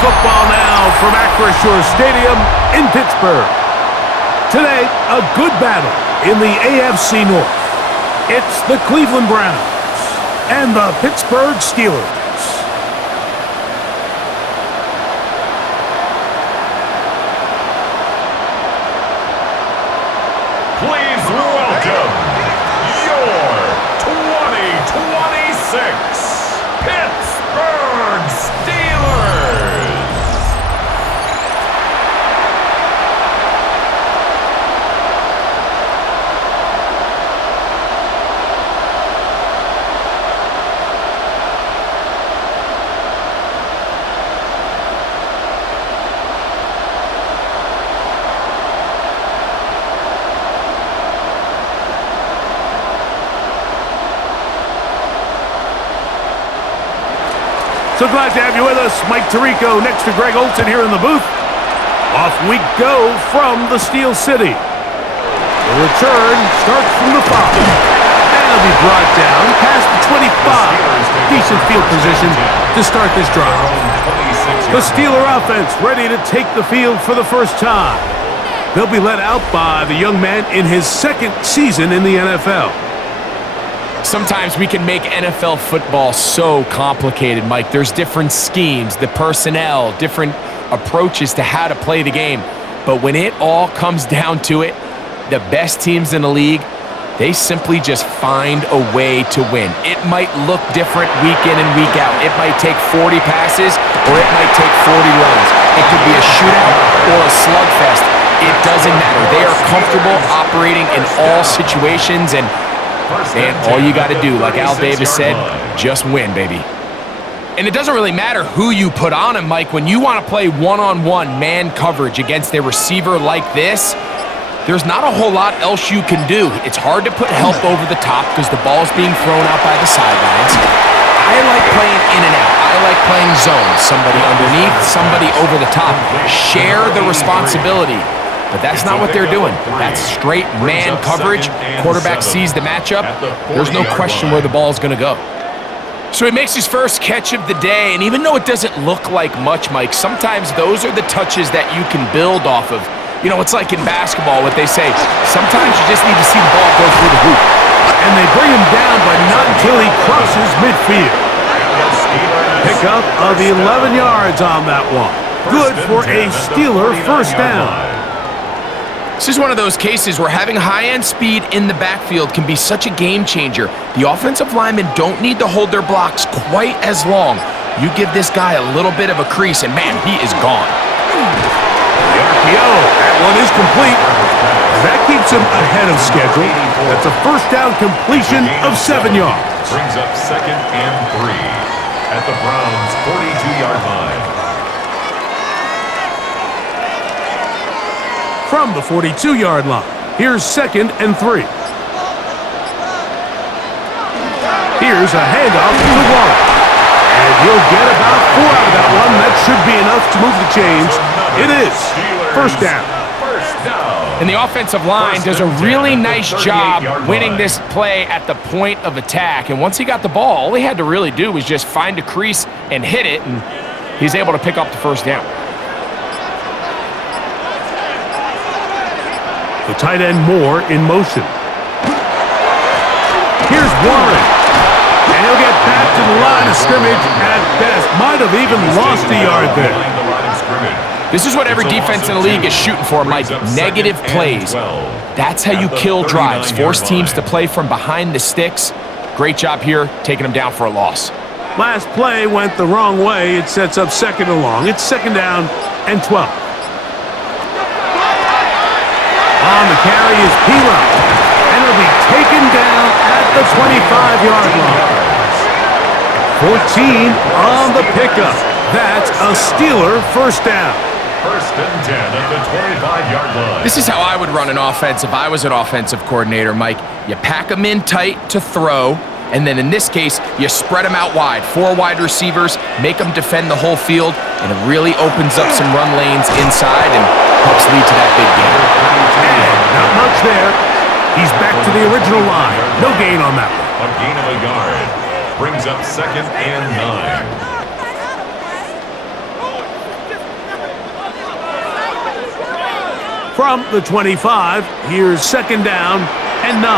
football now from Acrisure Stadium in Pittsburgh. Today, a good battle in the AFC North. It's the Cleveland Browns and the Pittsburgh Steelers. Please welcome your 2026 Pittsburgh Steelers. So glad to have you with us. Mike Tirico next to Greg Olson here in the booth. Off we go from the Steel City. The return starts from the 5. And it'll be brought down past the 25. Decent field position to start this drive. The Steeler offense ready to take the field for the first time. They'll be led out by the young man in his second season in the NFL. Sometimes we can make NFL football so complicated, Mike. There's different schemes, the personnel, different approaches to how to play the game. But when it all comes down to it, the best teams in the league, they simply just find a way to win. It might look different week in and week out. It might take 40 passes or it might take 40 runs. It could be a shootout or a slugfest. It doesn't matter. They are comfortable operating in all situations, and all you got to do, like Al Davis said, just win, baby. And it doesn't really matter who you put on him, Mike. When you want to play one-on-one man coverage against a receiver like this, there's not a whole lot else you can do. It's hard to put help over the top because the ball's being thrown out by the sidelines. I like playing in and out. I like playing zone. Somebody underneath, somebody over the top. Share the responsibility. But that's not what they're doing. That's straight man coverage. Quarterback sees the matchup. There's no question where the ball is going to go. So he makes his first catch of the day, and even though it doesn't look like much, Mike, sometimes those are the touches that you can build off of. You know, it's like in basketball, what they say, sometimes you just need to see the ball go through the hoop. And they bring him down, but not until he crosses midfield. Pickup of 11 yards on that one. Good for a Steeler first down. This is one of those cases where having high-end speed in the backfield can be such a game changer. The offensive linemen don't need to hold their blocks quite as long. You give this guy a little bit of a crease, and man, he is gone. The RPO, that one is complete. That keeps him ahead of schedule. That's a first down completion of 7 yards. Brings up 2nd and 3 at the Browns' 42-yard line. From the 42-yard line, here's 2nd and 3. Here's a handoff to Waller. And he'll get about 4 out of that one. That should be enough to move the chains. It is first down. And the offensive line does a really nice job winning this play at the point of attack. And once he got the ball, all he had to really do was just find a crease and hit it, and he's able to pick up the first down. The tight end Moore in motion. Here's Warren. And he'll get back to the line of scrimmage at best. Might have even lost a yard there. This is what every defense in the league is shooting for, Mike. Negative plays. That's how you kill drives. Force teams to play from behind the sticks. Great job here, taking them down for a loss. Last play went the wrong way. It sets up 2nd and long. It's 2nd down and 12. On the carry is Pila, and it'll be taken down at the 25-yard line. 14 on the pickup. That's a Steeler first down. 1st and 10 at the 25-yard line. This is how I would run an offense if I was an offensive coordinator, Mike. You pack them in tight to throw, and then in this case, you spread them out wide. 4 wide receivers, make them defend the whole field, and it really opens up some run lanes inside and helps lead to that big game. And not much there. He's back to the original line. No gain on that one. A gain of a yard. Brings up 2nd and 9. from the 25. Here's second down and 9.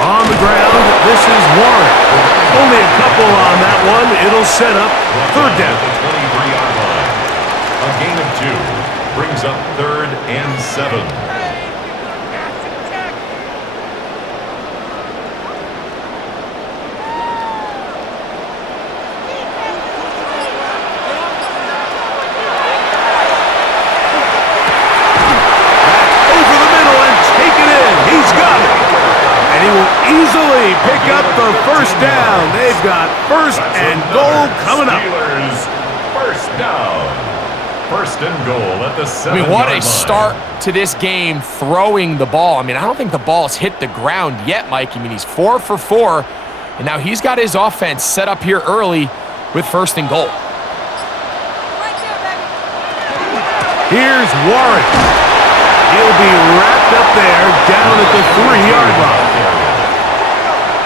On the ground, this is Warren. Only a couple on that one. It'll set up third down. The 23-yard line. A gain of 2 brings up third and 7. Easily pick up the first down. They've got first and goal coming up. Steelers first down. First and goal at the 7-yard line. What a start to this game throwing the ball. I don't think the ball's hit the ground yet, Mike. He's 4 for 4, and now he's got his offense set up here early with first and goal. Here's Warren. He'll be wrapped up there down at the 3-yard line.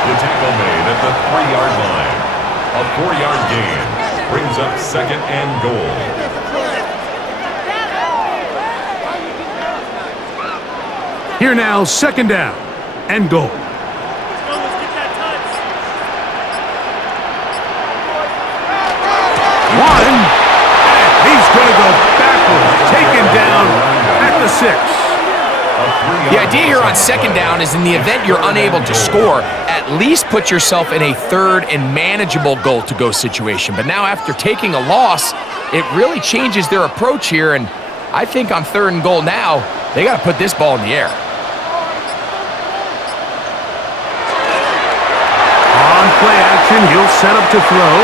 The tackle made at the 3-yard line. A 4-yard gain brings up second and goal. Here now, second down and goal. One, and he's going to go backwards, taken down at the 6. The idea here on second down is in the event you're unable to score, at least put yourself in a third and manageable goal-to-go situation. But now after taking a loss, it really changes their approach here, and I think on third and goal now, they got to put this ball in the air. On play action, he'll set up to throw.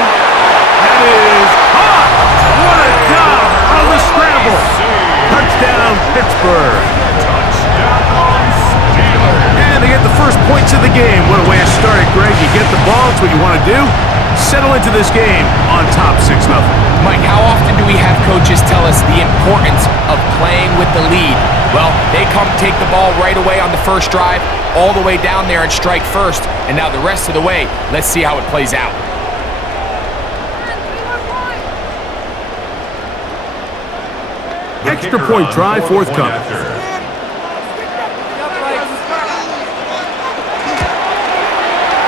That is caught! What a job on the scramble! Touchdown, Pittsburgh! And they get the first points of the game. What a way to start it, Greg. You get the ball. It's what you want to do. Settle into this game on top 6-0. Mike, how often do we have coaches tell us the importance of playing with the lead? Well, they come take the ball right away on the first drive, all the way down there and strike first. And now the rest of the way, let's see how it plays out. Extra point try forthcoming.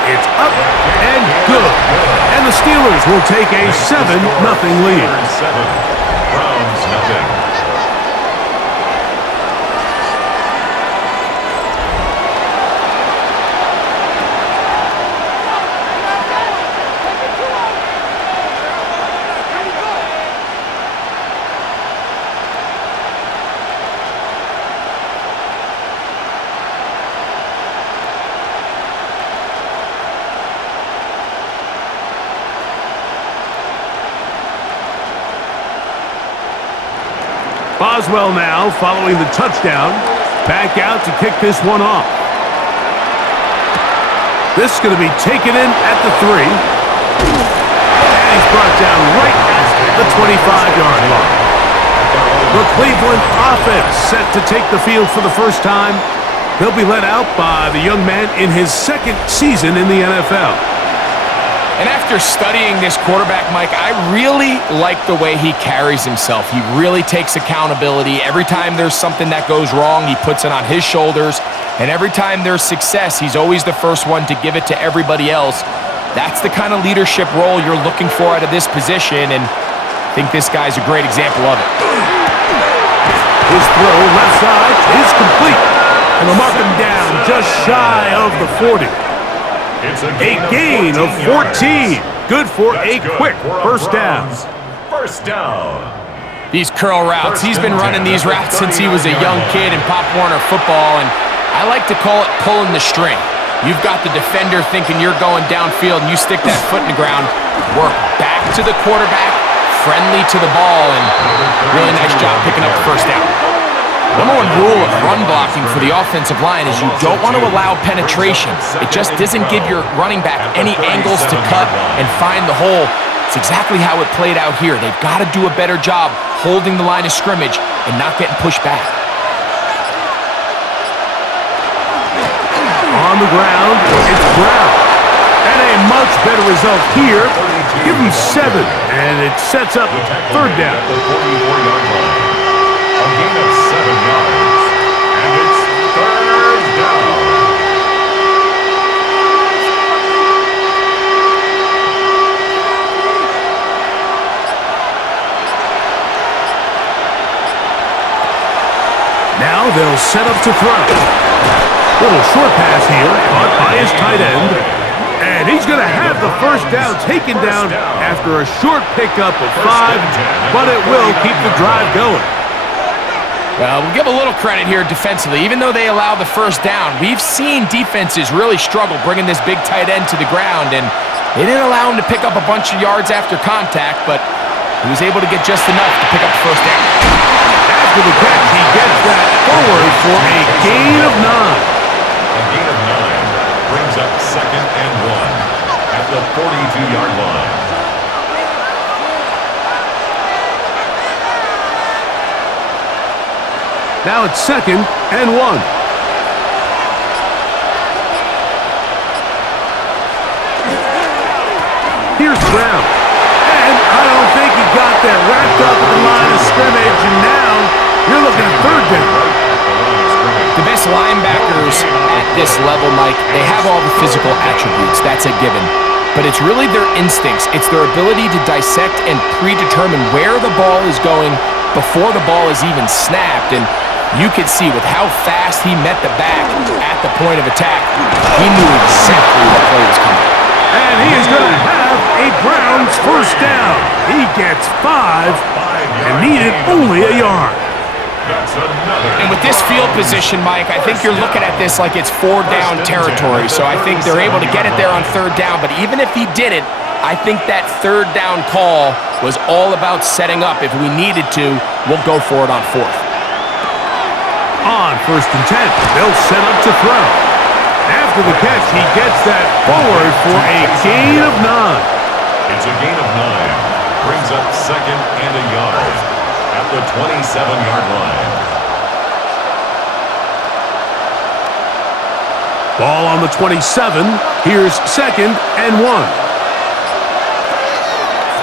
It's up and good. And the Steelers will take a 7-0 lead. 7, Browns nothing. Boswell now following the touchdown. Back out to kick this one off. This is going to be taken in at the 3. And he's brought down right at the 25-yard line. The Cleveland offense set to take the field for the first time. They'll be led out by the young man in his second season in the NFL. And after studying this quarterback, Mike, I really like the way he carries himself. He really takes accountability. Every time there's something that goes wrong, he puts it on his shoulders. And every time there's success, he's always the first one to give it to everybody else. That's the kind of leadership role you're looking for out of this position, and I think this guy's a great example of it. His throw left side is complete. And they'll mark him down just shy of the 40. It's a gain of 14. Good for a quick first down. First down. These curl routes, he's been running these routes since he was a young kid in Pop Warner football, and I like to call it pulling the string. You've got the defender thinking you're going downfield, and you stick that foot in the ground, work back to the quarterback, friendly to the ball, and really nice job picking up the first down. Number one rule of run blocking for the offensive line is you don't want to allow penetration. It just doesn't give your running back any angles to cut and find the hole. It's exactly how it played out here. They've got to do a better job holding the line of scrimmage and not getting pushed back. On the ground, it's Brown. And a much better result here Give him 7, and it sets up The tackle third made down. at the 44-yard line. A gain of 7 yards. And it's third down. Now they'll set up to throw. Little short pass here, caught by his tight end. And he's going to have the first down taken down after a short pickup of 5, but it will keep the drive going. Well, we'll give a little credit here defensively. Even though they allow the first down, we've seen defenses really struggle bringing this big tight end to the ground, and they didn't allow him to pick up a bunch of yards after contact, but he was able to get just enough to pick up the first down. After the catch, he gets that forward for a gain of 9. A gain of 9 brings up second and 1 at the 42-yard line. Now it's second and 1. Here's Brown. And I don't think he got that wrapped up at the line of scrimmage, and now you're looking at third down. The best linebackers at this level, Mike, they have all the physical attributes. That's a given. But it's really their instincts. It's their ability to dissect and predetermine where the ball is going before the ball is even snapped. And you could see with how fast he met the back at the point of attack, he knew exactly what play was coming. And he is going to have a Browns first down. He gets 5 and needed only a yard. And with this field position, Mike, I think you're looking at this like it's 4-down territory. So I think they're able to get it there on third down. But even if he didn't, I think that third down call was all about setting up. If we needed to, we'll go for it on fourth. On first and 10, they'll set up to throw. After the catch, he gets that forward for a gain of 9. It's a gain of 9. Brings up second and a yard at the 27-yard line. Ball on the 27. Here's second and 1.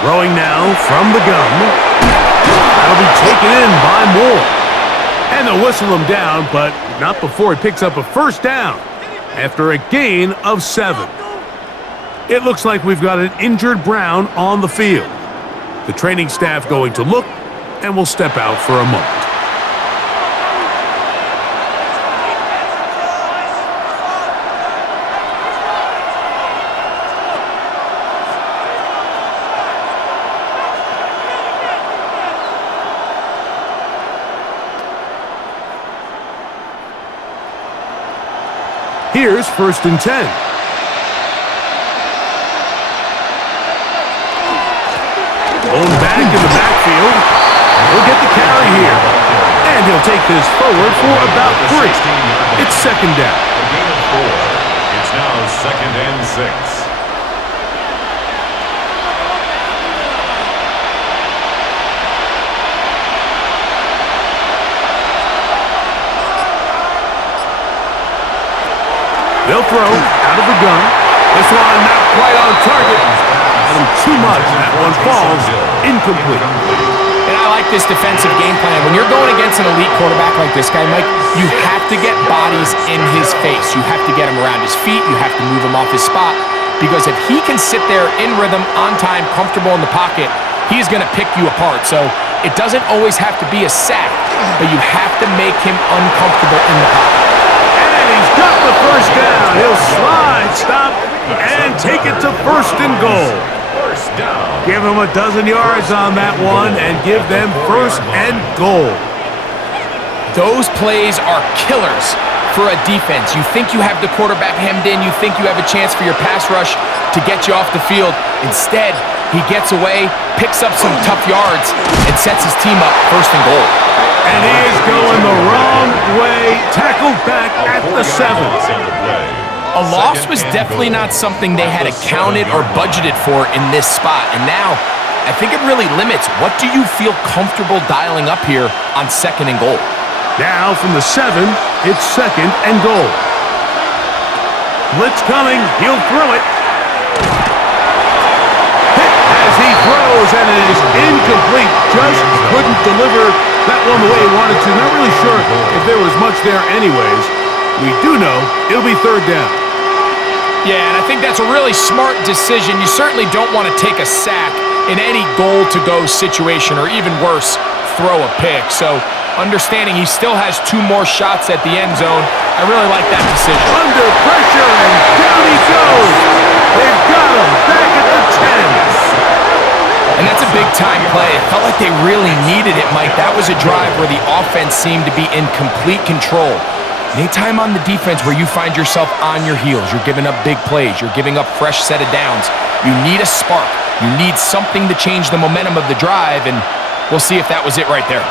Throwing now from the gun. That'll be taken in by Moore. And they'll whistle him down, but not before he picks up a first down after a gain of 7. It looks like we've got an injured Brown on the field. The training staff going to look, and will step out for a moment. Here's first and 10. Blown back in the backfield. He'll get the carry here. And he'll take this forward for about 3. It's second down. A gain of 4. It's now second and 6. They'll throw out of the gun. This one not quite on target. And too much. That one falls incomplete. And I like this defensive game plan. When you're going against an elite quarterback like this guy, Mike, you have to get bodies in his face. You have to get him around his feet. You have to move him off his spot. Because if he can sit there in rhythm, on time, comfortable in the pocket, he's going to pick you apart. So it doesn't always have to be a sack, but you have to make him uncomfortable in the pocket. He's got the first down. He'll slide, stop, and take it to first and goal. First down. Give him a dozen yards on that one and give them first and goal. Those plays are killers for a defense. You think you have the quarterback hemmed in. You think you have a chance for your pass rush to get you off the field. Instead, he gets away, picks up some tough yards, and sets his team up first and goal. And he is going the wrong way. Tackled back at the 7. A loss was definitely not something they had accounted or budgeted for in this spot. And now, I think it really limits. What do you feel comfortable dialing up here on second and goal? Now from the 7, it's second and goal. Blitz coming. He'll throw it. Hit throws, and it is incomplete. Just couldn't deliver that one the way he wanted to. Not really sure if there was much there anyways. We do know it'll be third down. Yeah, and I think that's a really smart decision. You certainly don't want to take a sack in any goal-to-go situation, or even worse, throw a pick. So understanding he still has 2 more shots at the end zone, I really like that decision. Under pressure, and down he goes. They've got him back at the 10. And that's a big-time play. It felt like they really needed it, Mike. That was a drive where the offense seemed to be in complete control. Anytime on the defense where you find yourself on your heels, you're giving up big plays, you're giving up fresh set of downs, you need a spark. You need something to change the momentum of the drive, and we'll see if that was it right there.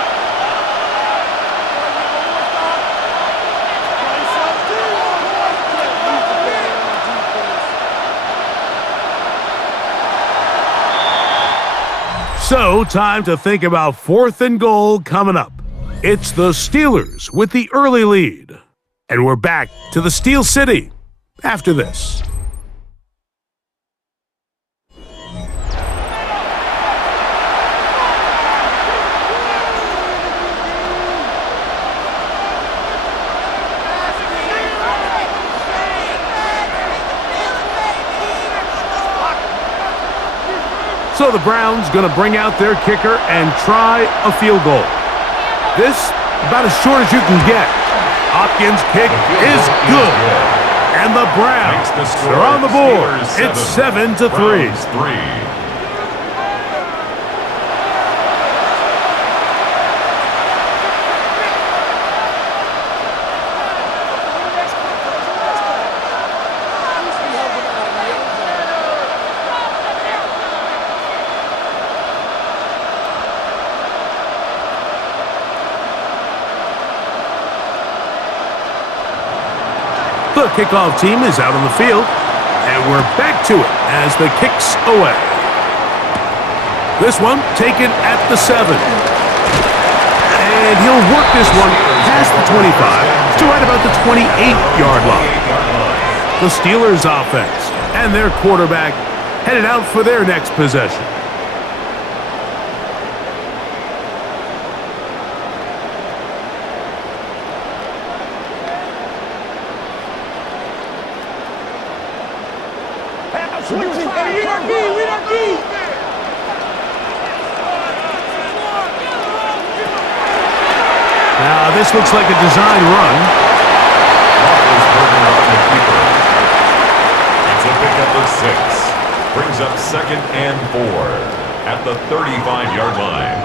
So, time to think about 4th and goal coming up. It's the Steelers with the early lead. And we're back to the Steel City after this. So the Browns going to bring out their kicker and try a field goal. This, about as short as you can get. Hopkins' kick is good. And the Browns are on the board. It's 7-3. The kickoff team is out on the field, and we're back to it as the kick's away. This one taken at the 7. And he'll work this one past the 25 to right about the 28-yard line. The Steelers offense and their quarterback headed out for their next possession. Now, this looks like a design run. It's a pickup of 6. Brings up 2nd and 4 at the 35-yard line.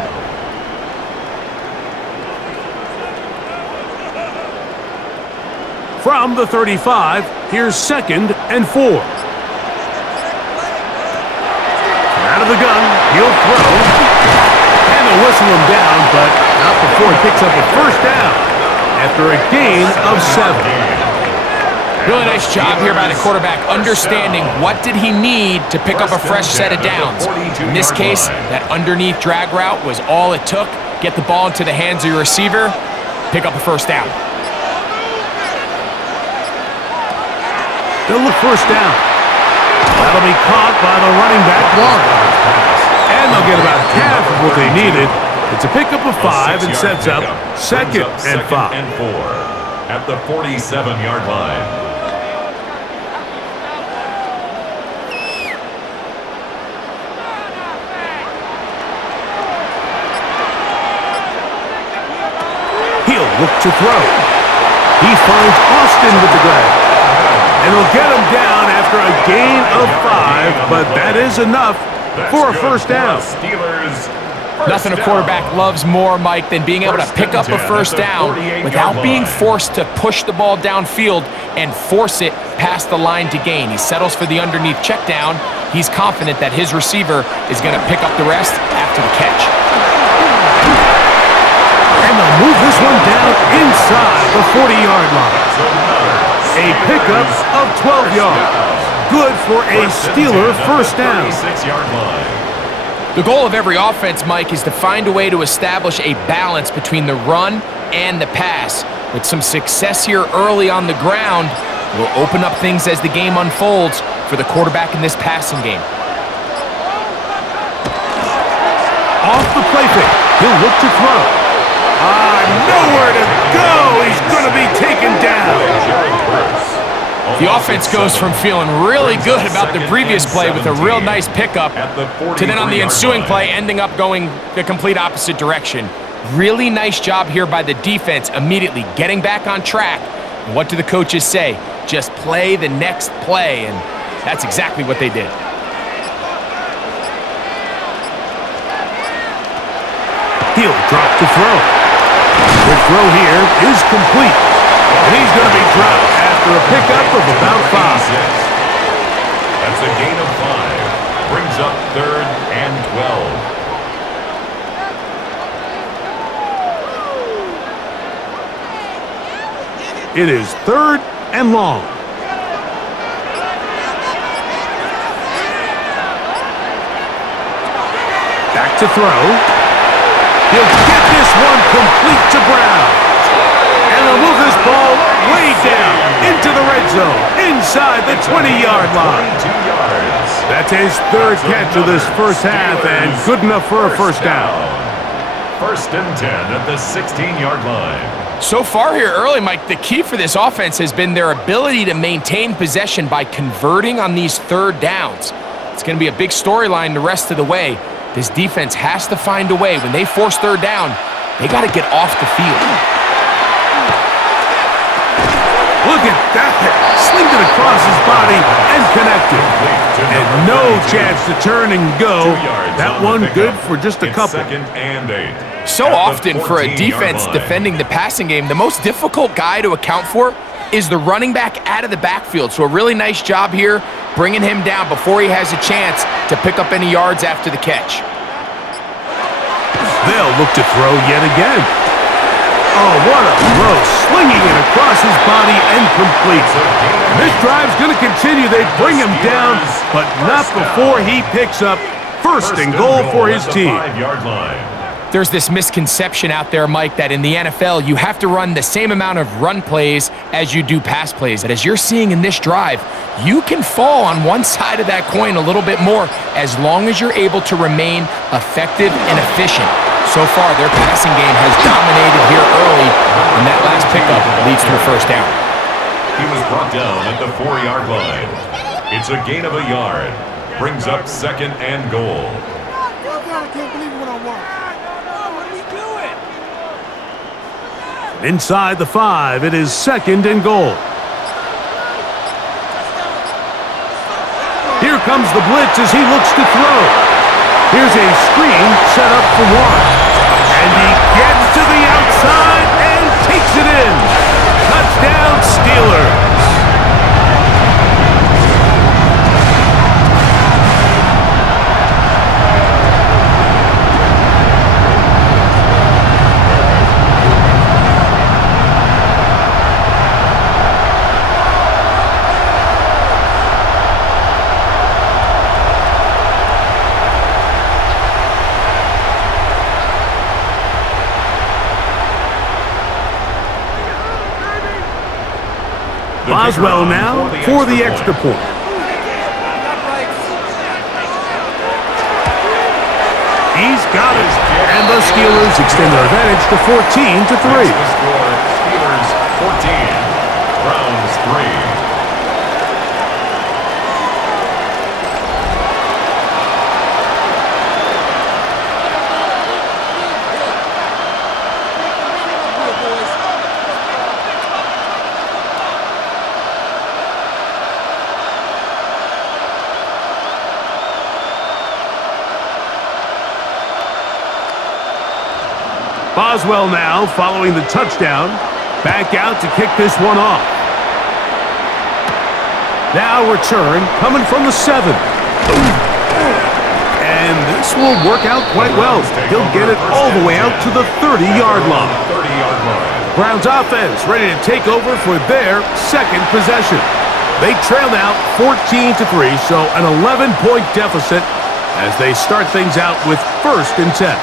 From the 35, here's 2nd and 4. Out of the gun, he'll throw. And they'll whistle him down, but not before he picks up a first down after a gain of 7. Really nice job here by the quarterback, understanding what did he need to pick up a fresh set of downs. In this case, that underneath drag route was all it took. Get the ball into the hands of your receiver, pick up a first down. They'll look first down. That'll be caught by the running back, Warren. And they'll get about half of what they needed. It's a pickup of 5 and sets up 2nd and 5. And 4 at the 47-yard line. He'll look to throw. He finds Austin with the grab. And he'll get him down after a gain of 5, but that is enough for a first down. Nothing a quarterback loves more, Mike, than being able to pick up a first down without being forced to push the ball downfield and force it past the line to gain. He settles for the underneath check down. He's confident that his receiver is going to pick up the rest after the catch. And they'll move this one down inside the 40-yard line. A pickup of 12 yards. Good for a Steeler first down. The goal of every offense, Mike, is to find a way to establish a balance between the run and the pass. With some success here early on the ground, will open up things as the game unfolds for the quarterback in this passing game. Off the play fake. He'll look to throw. Nowhere to go. He's going to be taken down. The offense goes from feeling really good about the previous play with a real nice pickup to then on the ensuing play ending up going the complete opposite direction. Really nice job here by the defense immediately getting back on track. And what do the coaches say? Just play the next play, and that's exactly what they did. He'll drop to throw. The throw here is complete. And he's going to be dropped after a pickup of about 5. That's a gain of 5. Brings up 3rd and 12. It is 3rd and long. Back to throw. He'll get this one complete to Brown. And they'll move this ball way down into the red zone, inside the 20-yard line. 22 yards. That's his 3rd catch of this first half, and good enough for a first down. 1st and 10 at the 16-yard line. So far here early, Mike, the key for this offense has been their ability to maintain possession by converting on these 3rd downs. It's going to be a big storyline the rest of the way. This defense has to find a way. When they force 3rd down, they got to get off the field. Look at that. Slinged it across his body and connected. And no chance to turn and go. That one good for just a couple. 2nd and 8. So often for a defense defending the passing game, the most difficult guy to account for is the running back out of the backfield. So a really nice job here bringing him down before he has a chance to pick up any yards after the catch. They'll look to throw yet again. Oh, what a throw. Slinging it across his body and complete. This drive's going to continue. They bring him down, but not before he picks up 1st and goal for his team. 5-yard line. There's this misconception out there, Mike, that in the NFL, you have to run the same amount of run plays as you do pass plays. And as you're seeing in this drive, you can fall on one side of that coin a little bit more as long as you're able to remain effective and efficient. So far, their passing game has dominated here early, and that last pickup leads to a first down. He was brought down at the 4-yard line. It's a gain of a yard. Brings up 2nd and goal. I can't believe what I want. What are we doing? Inside the 5, it is 2nd and goal. Here comes the blitz as he looks to throw. Here's a screen set up for 1. And he gets to the outside and takes it in. Touchdown, Steelers. Boswell now for the extra point. He's got it. And the Steelers extend their advantage to 14-3. The score, Steelers 14, Browns 3. Boswell now following the touchdown. Back out to kick this one off. Now return coming from the 7. And this will work out quite well. He'll get it all the way out to the 30-yard line. Browns offense ready to take over for their 2nd possession. They trail now 14-3, so an 11-point deficit as they start things out with 1st and 10.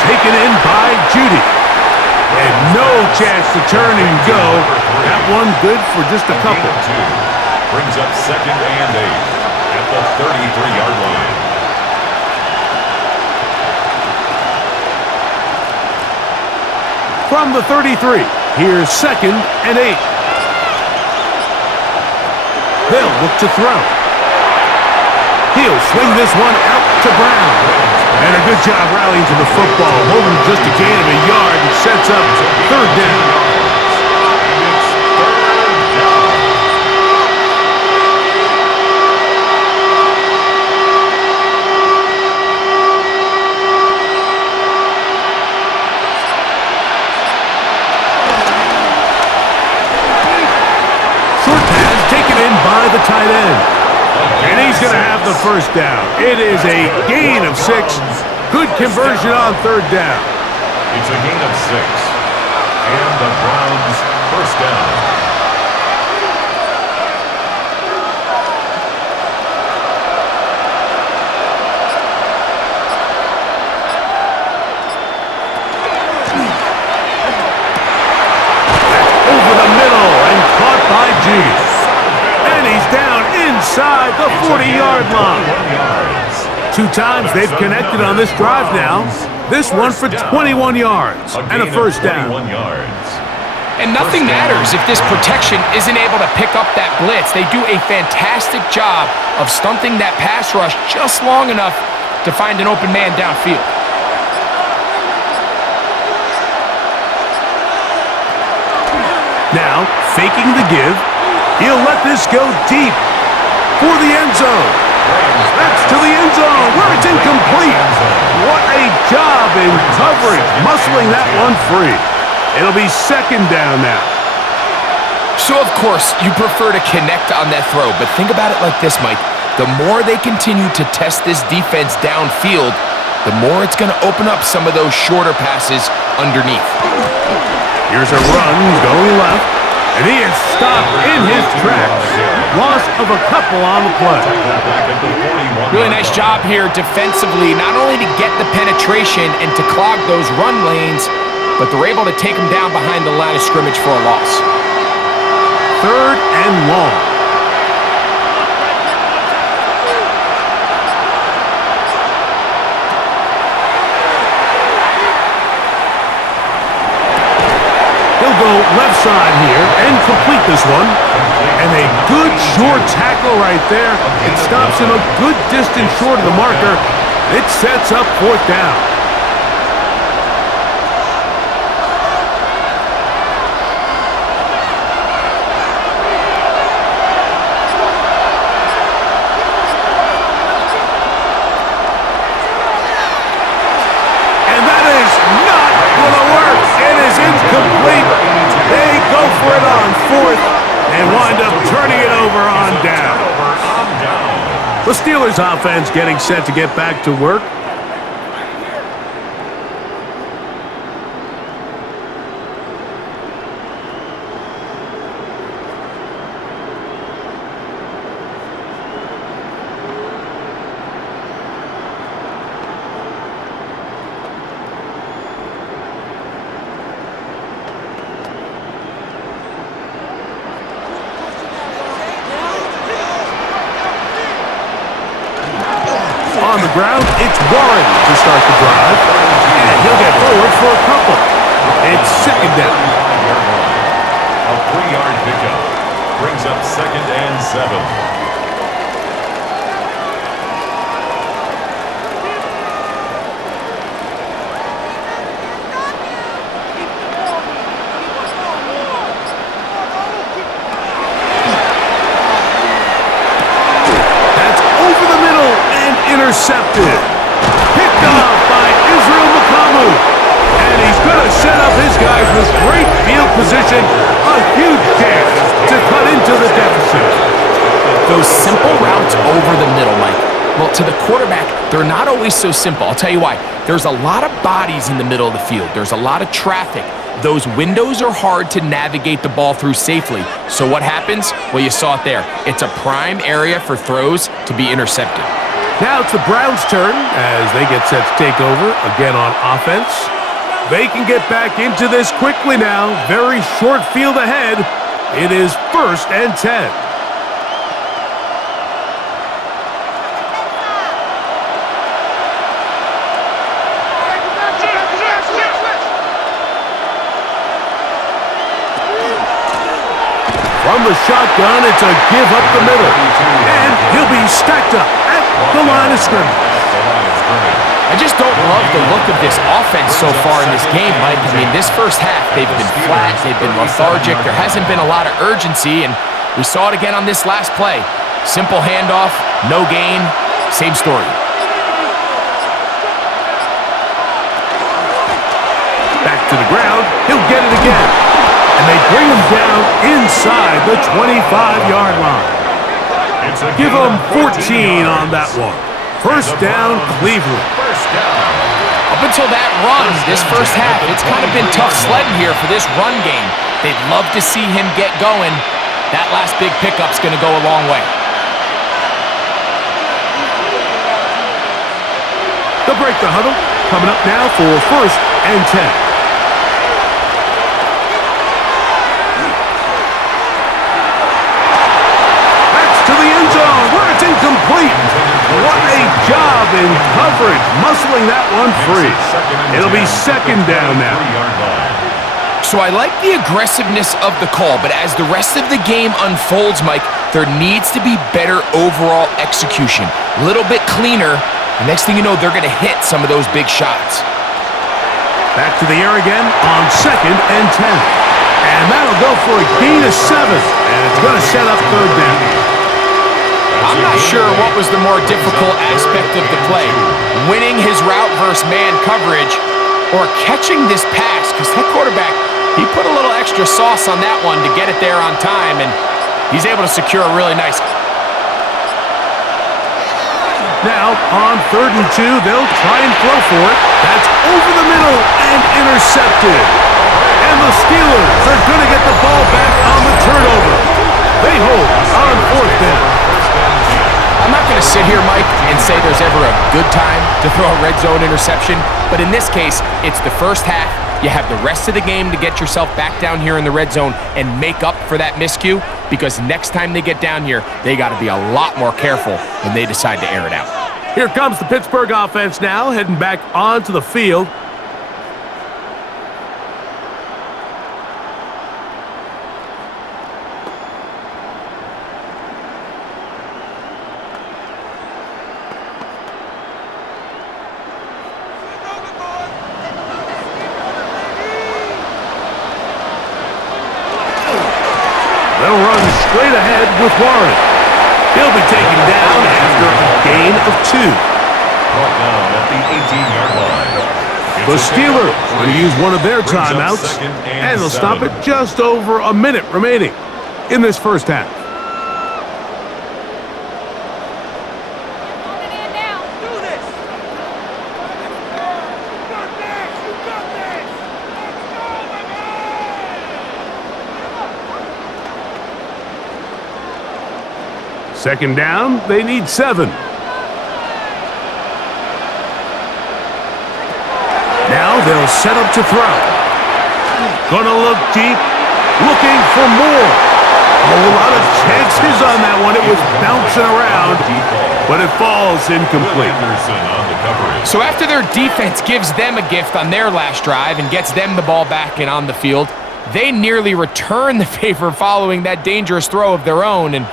Taken in chance to turn and go. That one good for just a couple. Brings up 2nd and 8 at the 33-yard line. From the 33, here's 2nd and 8. They'll look to throw. He'll swing this one out to Brown. And a good job rallying to the football, holding just a gain of a yard and sets up 3rd down. By the tight end. And he's going to have the 1st down. It is a gain of 6. Good conversion on 3rd down. It's a gain of 6. And the Browns' 1st down. Over the middle and caught by Judy. And he's down inside the 40-yard line. 2 times they've connected on this drive now. This one for 21 yards and a 1st down. And nothing matters if this protection isn't able to pick up that blitz. They do a fantastic job of stunting that pass rush just long enough to find an open man downfield. Now, faking the give. He'll let this go deep for the end zone. That's to the end zone where it's incomplete. What a job in covering, muscling that one free. It'll be 2nd down now. So, of course, you prefer to connect on that throw, but think about it like this, Mike. The more they continue to test this defense downfield, the more it's going to open up some of those shorter passes underneath. Here's a run going left. And he is stopped in his tracks. Loss of a couple on the play. Really nice job here defensively, not only to get the penetration and to clog those run lanes, but they're able to take him down behind the line of scrimmage for a loss. 3rd and long. He'll go left side here and complete this one. And a good short tackle right there. It stops him a good distance short of the marker. It sets up 4th down. And that is not going to work. It is incomplete. They go for it on 4th and wind up turning it over on down. The Steelers offense getting set to get back to work. On the ground, it's Warren to start the drive. And he'll get forward for a couple. It's 2nd down. A 3-yard pickup. Brings up 2nd and 7. Intercepted. Picked off by Israel McComu. And he's going to set up his guys with great field position. A huge chance to cut into the deficit. Those simple routes over the middle, Mike. Well, to the quarterback, they're not always so simple. I'll tell you why. There's a lot of bodies in the middle of the field. There's a lot of traffic. Those windows are hard to navigate the ball through safely. So what happens? Well, you saw it there. It's a prime area for throws to be intercepted. Now it's the Browns' turn as they get set to take over again on offense. They can get back into this quickly now. Very short field ahead. It is 1st and 10. From the shotgun, it's a give up the middle. And he'll be stacked up at the line of scrimmage. I just don't love the look of this offense so far in this game, Mike. I mean, this first half, they've been flat, they've been lethargic, there hasn't been a lot of urgency, and we saw it again on this last play. Simple handoff, no gain, same story. Back to the ground, he'll get it again. And they bring him down inside the 25-yard line. Give him 14 on that one. 1st down, Cleveland. Up until that run, this first half, it's kind of been tough sledding here for this run game. They'd love to see him get going. That last big pickup's going to go a long way. They'll break the huddle. Coming up now for 1st and 10. Incomplete. What a job in coverage, muscling that one free. It'll be 2nd down now. So I like the aggressiveness of the call, but as the rest of the game unfolds, Mike, there needs to be better overall execution. A little bit cleaner. The next thing you know, they're going to hit some of those big shots. Back to the air again on 2nd and 10. And that'll go for a gain of 7. And it's going to set up 3rd down. I'm not sure what was the more difficult aspect of the play, winning his route versus man coverage or catching this pass, because that quarterback, he put a little extra sauce on that one to get it there on time, and he's able to secure a really nice. Now, on 3rd and 2, they'll try and throw for it. That's over the middle and intercepted. And the Steelers are going to get the ball back on the turnover. They hold on 4th down. I'm not going to sit here, Mike, and say there's ever a good time to throw a red zone interception, but in this case, it's the first half. You have the rest of the game to get yourself back down here in the red zone and make up for that miscue, because next time they get down here, they got to be a lot more careful when they decide to air it out. Here comes the Pittsburgh offense now, heading back onto the field. They'll run straight ahead with Warren. He'll be taken down after a gain of 2. Brought down at the 18-yard line. The Steelers will use one of their timeouts, and they'll stop it just over a minute remaining in this first half. Second down, they need 7. Now they'll set up to throw. Gonna look deep, looking for more. A lot of chances on that one. It was bouncing around, but it falls incomplete. So after their defense gives them a gift on their last drive and gets them the ball back and on the field, they nearly return the favor following that dangerous throw of their own, and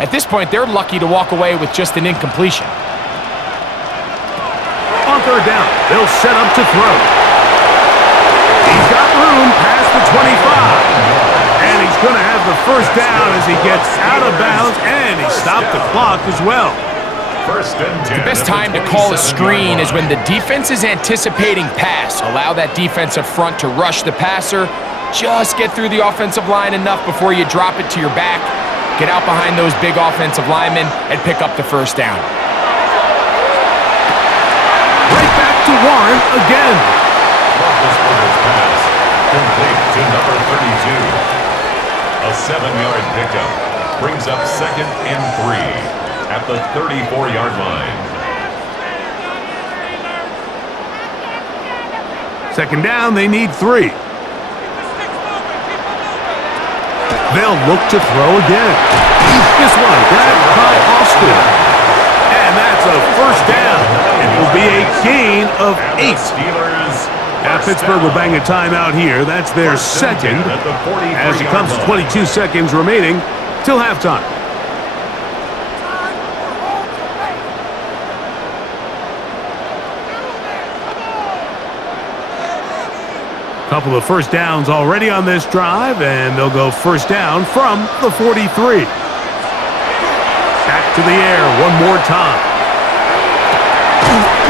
at this point, they're lucky to walk away with just an incompletion. On 3rd down, they'll set up to throw. He's got room past the 25. And he's going to have the 1st down as he gets out of bounds, and he stopped the clock as well. 1st and 10. The best time to call a screen is when the defense is anticipating pass. Allow that defensive front to rush the passer. Just get through the offensive line enough before you drop it to your back. Get out behind those big offensive linemen and pick up the 1st down. Right back to Warren again. Pass complete to number 32. A 7-yard pickup brings up 2nd and 3 at the 34-yard line. Second down, they need 3. They'll look to throw again. This one, grabbed by Austin. And that's a first down. It will be a gain of 8. Now Pittsburgh will bang a timeout here. That's their second as it comes to 22 seconds remaining till halftime. Couple of first downs already on this drive, and they'll go first down from the 43. Back to the air one more time.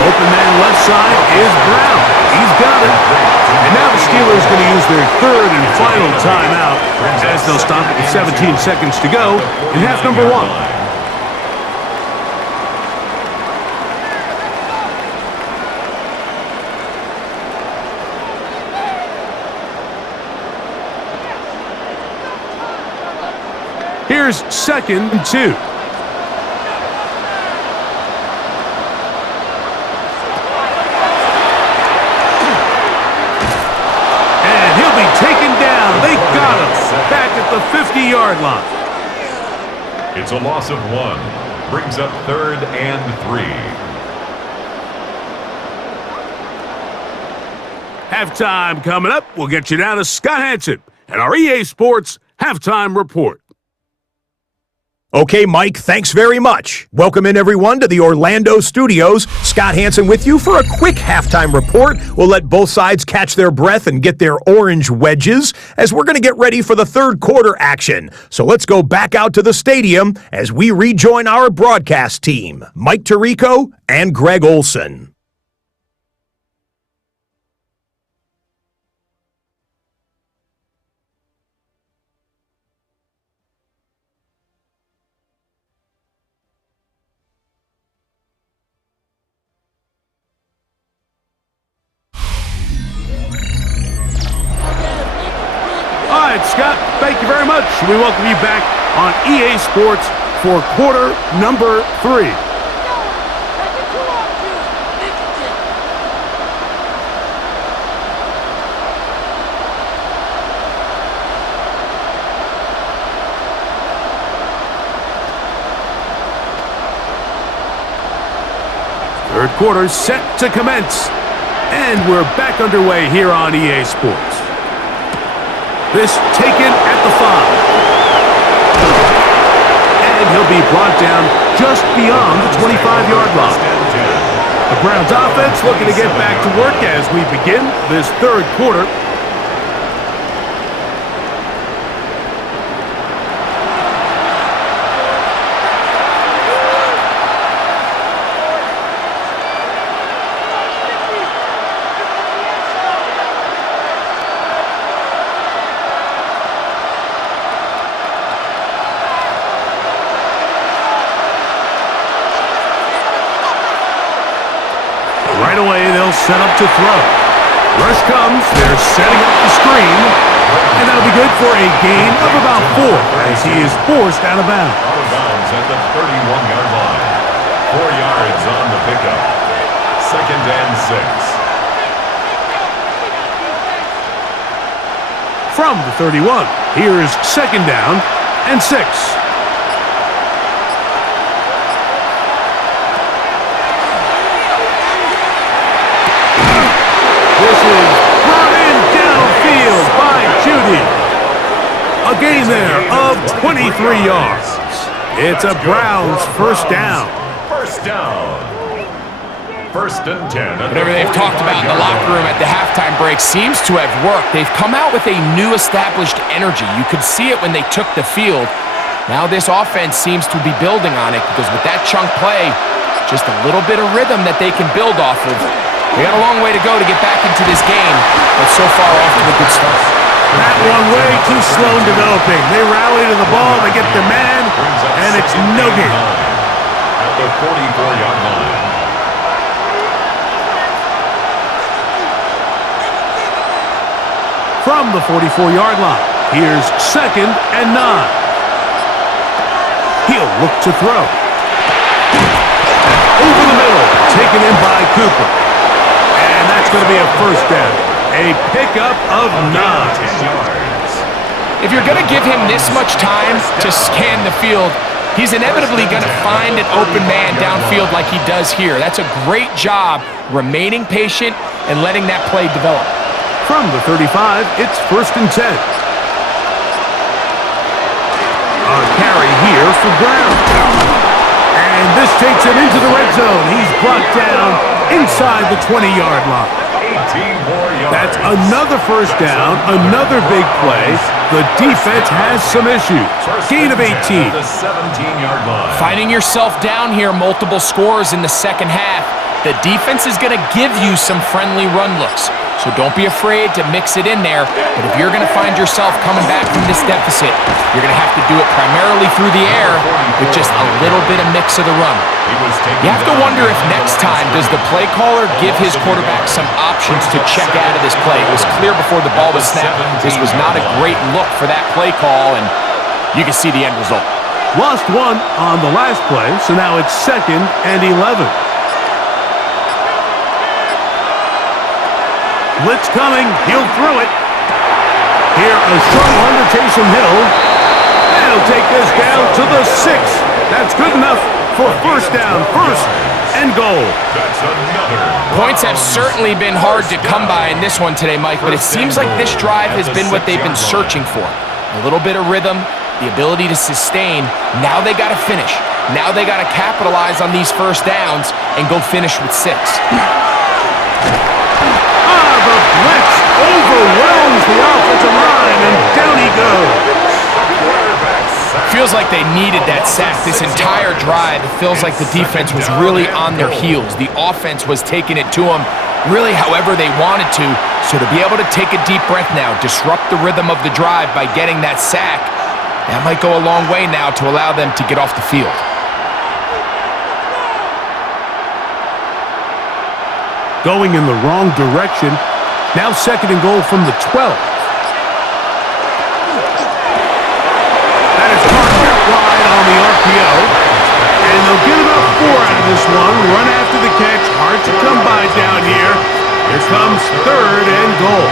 Open man left side is Brown. He's got it. And now the Steelers going to use their third and final timeout as they'll stop with 17 seconds to go in half number 1. Here's second and 2. And he'll be taken down. They got him back at the 50-yard line. It's a loss of 1. Brings up third and 3. Halftime coming up. We'll get you down to Scott Hansen and our EA Sports Halftime Report. Okay, Mike, thanks very much. Welcome in, everyone, to the Orlando studios. Scott Hansen with you for a quick halftime report. We'll let both sides catch their breath and get their orange wedges as we're going to get ready for the third quarter action. So let's go back out to the stadium as we rejoin our broadcast team, Mike Tirico and Greg Olson. All right, Scott, thank you very much. We welcome you back on EA Sports for quarter number 3. Third quarter set to commence, and we're back underway here on EA Sports. This taken at the 5. And he'll be brought down just beyond the 25-yard line. The Browns offense looking to get back to work as we begin this third quarter. Right away, they'll set up to throw. Rush comes, they're setting up the screen, and that'll be good for a gain of about 4 as he is forced out of bounds. Out of bounds at the 31-yard line. 4 yards on the pickup. Second and 6. From the 31, here's second down and 6. This is brought in downfield by Judy. A gain there of 23 yards. It's a Browns first down. First down. First and 10. Whatever they've talked about in the locker room at the halftime break seems to have worked. They've come out with a new established energy. You could see it when they took the field. Now this offense seems to be building on it because with that chunk play, just a little bit of rhythm that they can build off of. They got a long way to go to get back into this game, but so far off to a good start. That one way too slow in developing. They rally to the ball, they get the man, and it's no gain. At the 44-yard line. From the 44-yard line, here's second and 9. He'll look to throw. Over the middle, taken in by Cooper. And that's going to be a first down. A pickup of 9. 10 yards. If you're going to give him this much time to scan the field, he's inevitably going to find an open man downfield like he does here. That's a great job remaining patient and letting that play develop. From the 35, it's 1st and 10. A carry here for Brown. And this takes him into the red zone. He's brought down inside the 20-yard line. 18 more yards. That's another first down, another big play. The defense has some issues. Gain of 18. At the 17-yard line. Finding yourself down here, multiple scores in the second half, the defense is going to give you some friendly run looks. So don't be afraid to mix it in there. But if you're going to find yourself coming back from this deficit, you're going to have to do it primarily through the air with just a little bit of mix of the run. You have to wonder if next time does the play caller give his quarterback some options to check out of this play. It was clear before the ball was snapped. This was not a great look for that play call, and you can see the end result. Lost one on the last play, so now it's 2nd and 11. Blitz coming. He'll throw it. Here, a strong run to Taysom Hill. And he'll take this down to the 6. That's good enough for first down. 1st and goal. That's another. Points have certainly been hard to come by in this one today, Mike, but it seems like this drive has been what they've been searching for. A little bit of rhythm, the ability to sustain. Now they got to finish. Now they got to capitalize on these first downs and go finish with 6. The blitz overwhelms the offensive line, and down he goes. Feels like they needed that sack this entire drive. It feels like the defense was really on their heels. The offense was taking it to them really however they wanted to. So to be able to take a deep breath now, disrupt the rhythm of the drive by getting that sack, that might go a long way now to allow them to get off the field. Going in the wrong direction. Now 2nd and goal from the 12. That is targeted wide on the RPO. And they'll get about 4 out of this one. Run after the catch. Hard to come by down here. Here comes 3rd and goal.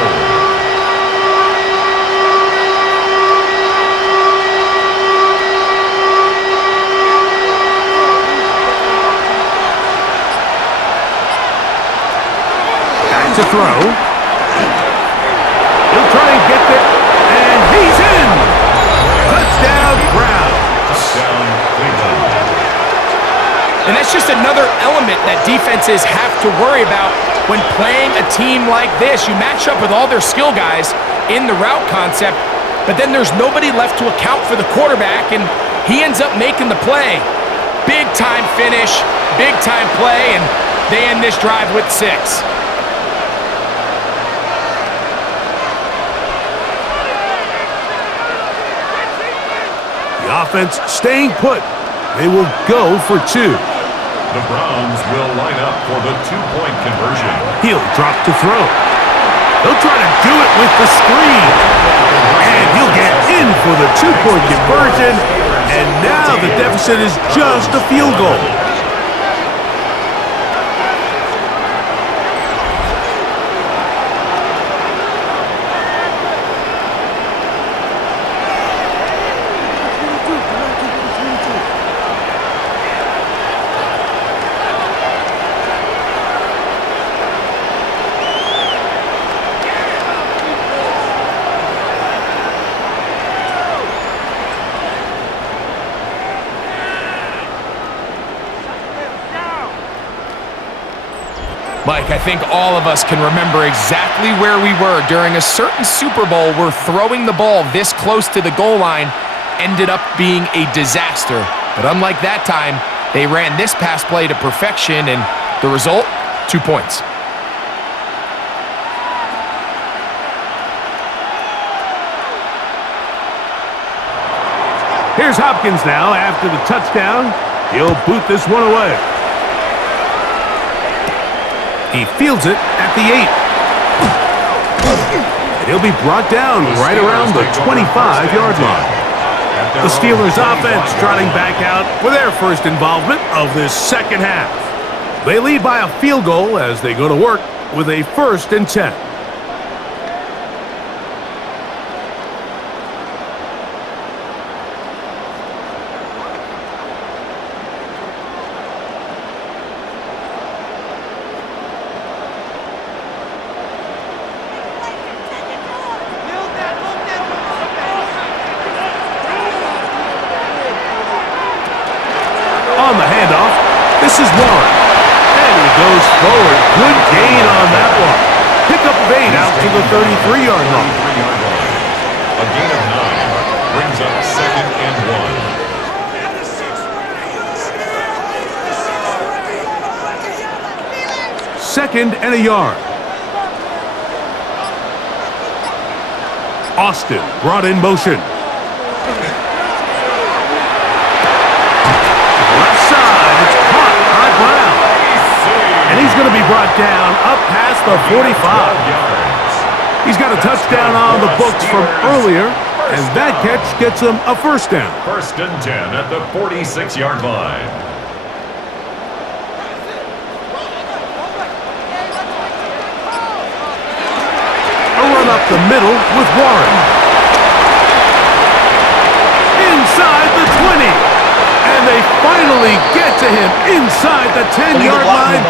To throw. He'll try and get there, and he's in! Touchdown, Brown. Touchdown, Cleveland. And that's just another element that defenses have to worry about when playing a team like this. You match up with all their skill guys in the route concept, but then there's nobody left to account for the quarterback, and he ends up making the play. Big time finish, big time play, and they end this drive with 6. Offense staying put. They will go for 2. The Browns will line up for the 2-point conversion. He'll drop to throw. He'll try to do it with the screen. And he'll get in for the 2-point conversion. And now the deficit is just a field goal. Mike, I think all of us can remember exactly where we were during a certain Super Bowl where throwing the ball this close to the goal line ended up being a disaster. But unlike that time, they ran this pass play to perfection, and the result, 2 points. Here's Hopkins now after the touchdown. He'll boot this one away. He fields it at the 8. And he'll be brought down right around the 25-yard line. The Steelers offense trotting back out for their first involvement of this second half. They lead by a field goal as they go to work with a 1st and 10. forward. Good gain on that one. Pick up of 8 out to the 33-yard line. A gain of 9 brings up 2nd and 1. 2nd and a yard. Austin brought in motion. Left side, it's caught by Brown. And he's going to be brought down up past the 45. He's got a touchdown on the books from earlier, and that catch gets him a first down. 1st and 10 at the 46-yard line. A run up the middle with Warren. Inside the 20. And they finally get to him inside the 10-yard line.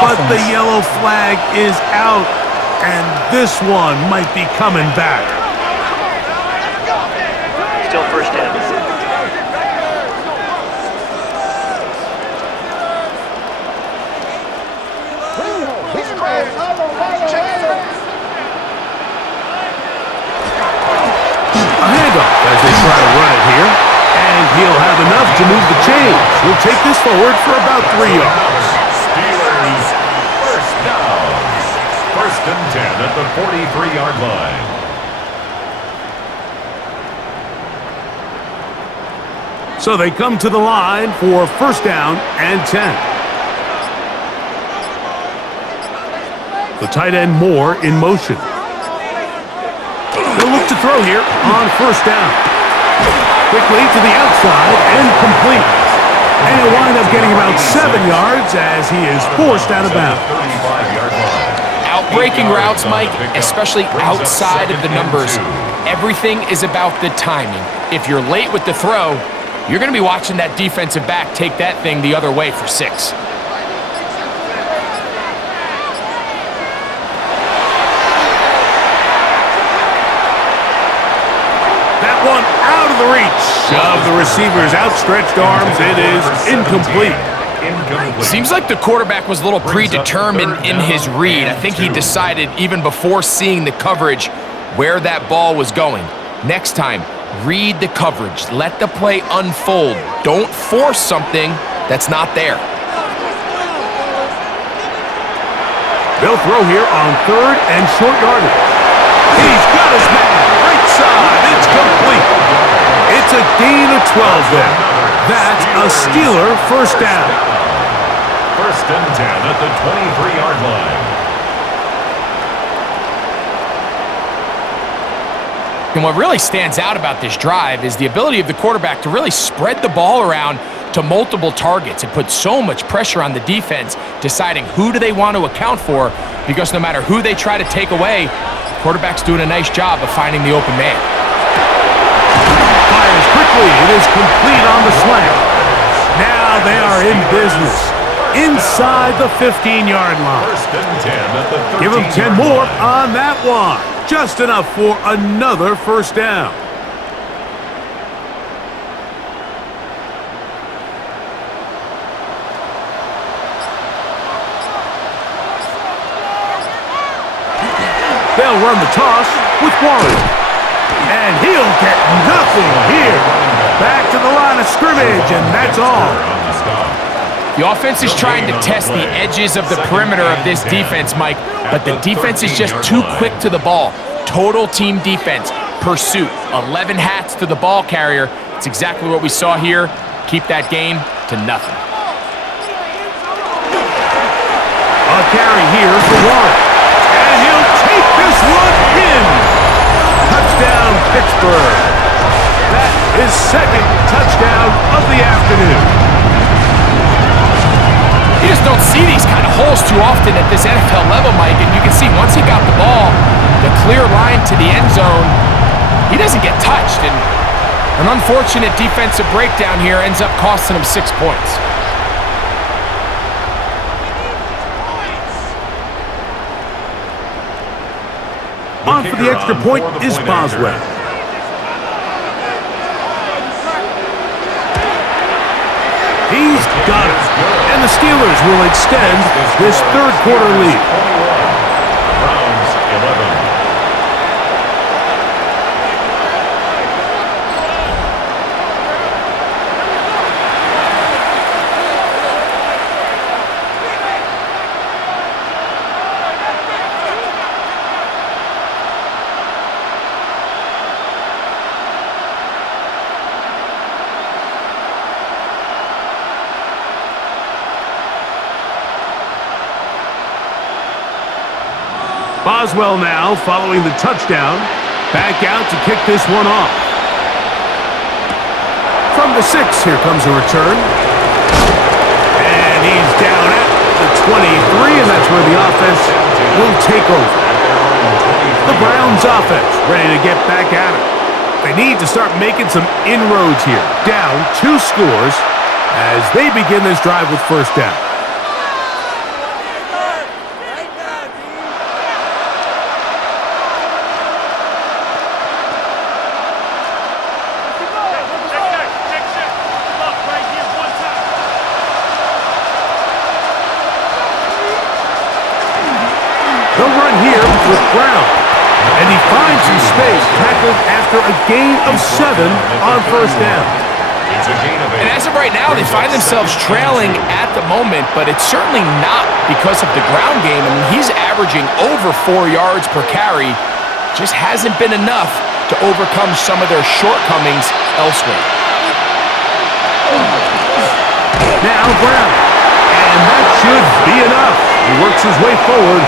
But the yellow flag is out, and this one might be coming back. Still first down. A handoff as they try to run it here. And he'll have enough to move the chains. He'll take this forward for about 3 yards. Steelers first down. 1st and 10 at the 43-yard line. So they come to the line for first down and 10. The tight end Moore in motion. They'll look to throw here on first down. Quickly to the outside and complete. And he'll wind up getting about 7 yards as he is forced out of bounds. Outbreaking routes, Mike, especially outside of the numbers, everything is about the timing. If you're late with the throw, you're going to be watching that defensive back take that thing the other way for 6. That one out of the reach of the receiver's outstretched arms. It is incomplete. Seems like the quarterback was a little predetermined in his read. I think he decided even before seeing the coverage where that ball was going. Next time, read the coverage. Let the play unfold. Don't force something that's not there. They'll throw here on 3rd and short yardage. He's got his man. Right side. It's complete. It's a gain of 12 there. That's a Steeler first down. 1st and 10 at the 23-yard line. And what really stands out about this drive is the ability of the quarterback to really spread the ball around to multiple targets. It puts so much pressure on the defense deciding who do they want to account for, because no matter who they try to take away, the quarterback's doing a nice job of finding the open man. Fires quickly. It is complete on the slant. Now they are in business. Inside the 15-yard line. 1st and 10 at the 13-yard Give him 10 more line. on that one. Just enough for another first down. They'll run the toss with Warren. And he'll get nothing here. Back to the line of scrimmage, and that's all. The offense is trying to test the edges of the perimeter of this defense, Mike, but the defense is just too quick to the ball. Total team defense, pursuit, 11 hats to the ball carrier. It's exactly what we saw here. Keep that game to nothing. A carry here for Warren. And he'll take this one in. Touchdown, Pittsburgh. That is 2nd touchdown of the afternoon. You just don't see these kind of holes too often at this NFL level, Mike, and you can see once he got the ball, the clear line to the end zone, he doesn't get touched, and an unfortunate defensive breakdown here ends up costing him 6 points. On for the extra point is Boswell. He's got it. And the Steelers will extend this third quarter lead. 21. Browns 11. Boswell now following the touchdown. Back out to kick this one off. From the 6, here comes a return. And he's down at the 23, and that's where the offense will take over. The Browns offense ready to get back at it. They need to start making some inroads here. Down 2 scores as they begin this drive with first down. They'll run here with Brown. And he finds some space, tackled after a gain of 7 on first down. It's a gain of 8. And as of right now, they find themselves trailing at the moment, but it's certainly not because of the ground game. I mean, he's averaging over 4 yards per carry. Just hasn't been enough to overcome some of their shortcomings elsewhere. Now Brown. And that should be enough. He works his way forward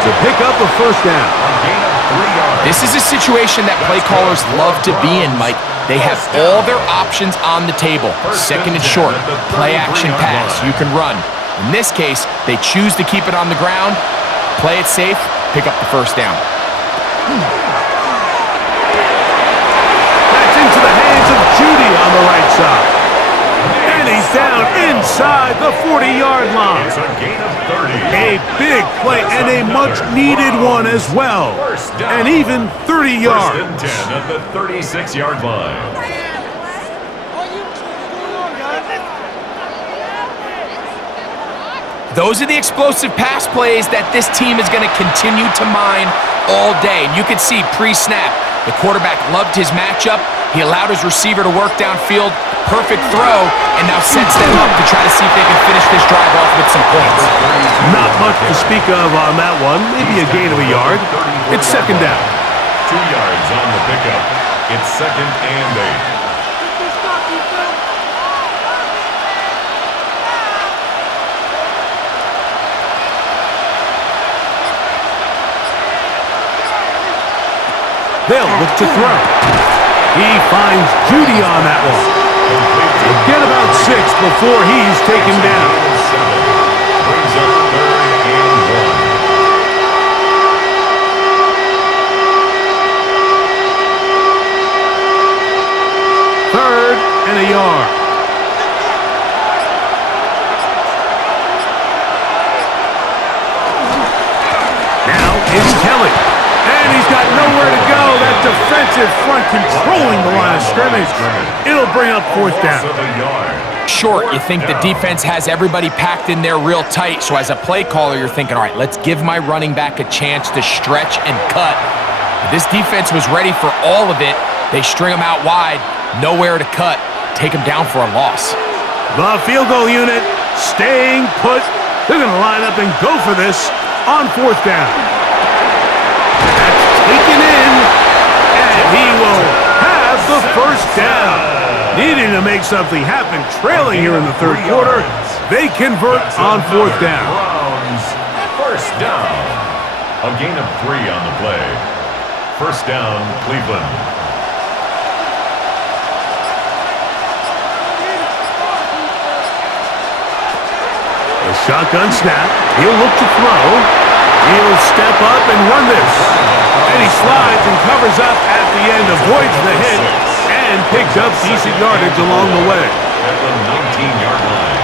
to pick up a first down. A gain of 3 yards. This is a situation that play callers love to be in, Mike. They have all their options on the table. Second and short, play action pass, you can run. In this case, they choose to keep it on the ground, play it safe, pick up the first down. That's into the hands of Judy on the right side. And he's down inside the 40-yard line. It's a gain of 30. A big play and a much-needed one as well. First down. And even 30 First yards. and 10 at the 36-yard line. Those are the explosive pass plays that this team is going to continue to mine all day. And you can see pre-snap, the quarterback loved his matchup. He allowed his receiver to work downfield. Perfect throw, and now sets them up to try to see if they can finish this drive off with some points. Not much to speak of on that one. Maybe a gain of a yard. It's second down. 2 yards on the pickup. It's second and 8. They'll look to throw. He finds Judy on that one. He'll get about 6 before he's taken down. Brings up third and 1. Third and a yard. Now it's Kelly. And he's got nowhere to go. That defensive front controlling the line of scrimmage. It'll bring up fourth down. Short, you think the defense has everybody packed in there real tight, so as a play caller, you're thinking, all right, let's give my running back a chance to stretch and cut. This defense was ready for all of it. They string him out wide, nowhere to cut, take him down for a loss. The field goal unit staying put. They're going to line up and go for this on fourth down. That's taken in, and he will have the first down. Needing to make something happen, trailing here in the third quarter. They convert on fourth down. Browns, first down. A gain of 3 on the play. First down, Cleveland. A shotgun snap. He'll look to throw. He'll step up and run this. And he slides and covers up at the end, avoids the hit, and picks up decent yardage along the way. At the 19-yard line.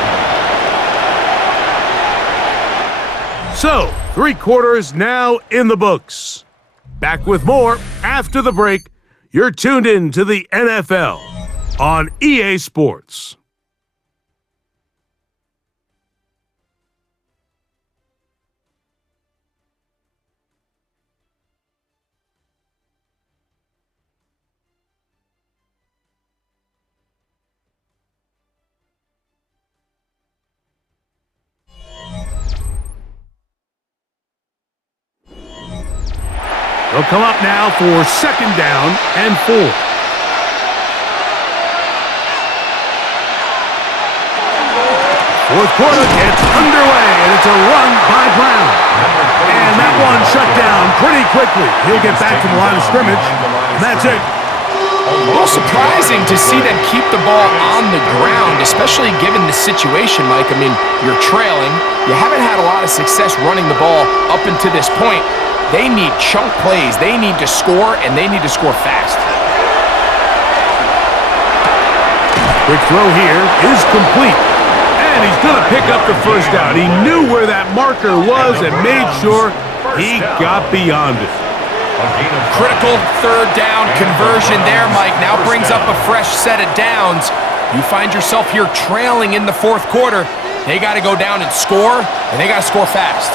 So, 3 quarters now in the books. Back with more after the break. You're tuned in to the NFL on EA Sports. They'll come up now for 2nd down and 4. Fourth quarter gets underway, and it's a run by Brown. And that one shut down pretty quickly. He'll get back to the line of scrimmage, and that's it. A little surprising to see them keep the ball on the ground, especially given the situation, Mike. I mean, you're trailing. You haven't had a lot of success running the ball up until this point. They need chunk plays. They need to score, and they need to score fast. Quick throw here is complete. And he's going to pick up the first down. He knew where that marker was and made sure he got beyond it. Critical 3rd down conversion there, Mike. Now brings up a fresh set of downs. You find yourself here trailing in the 4th quarter. They got to go down and score, and they got to score fast.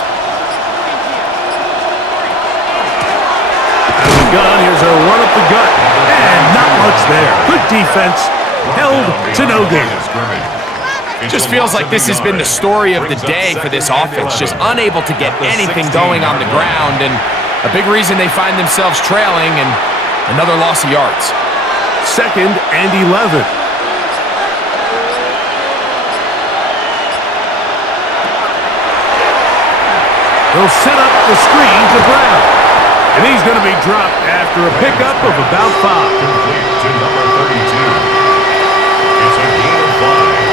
Out of the gun, here's a run up the gut. And not much there. Good defense. Held to no gain. Just feels like this has been the story of the day for this offense. Just unable to get anything going on the ground, and a big reason they find themselves trailing, and another loss of yards. 2nd and 11. They'll set up the screen to Brown. And he's going to be dropped after a pickup of about 5. Complete to number 32. It's a gain of 5.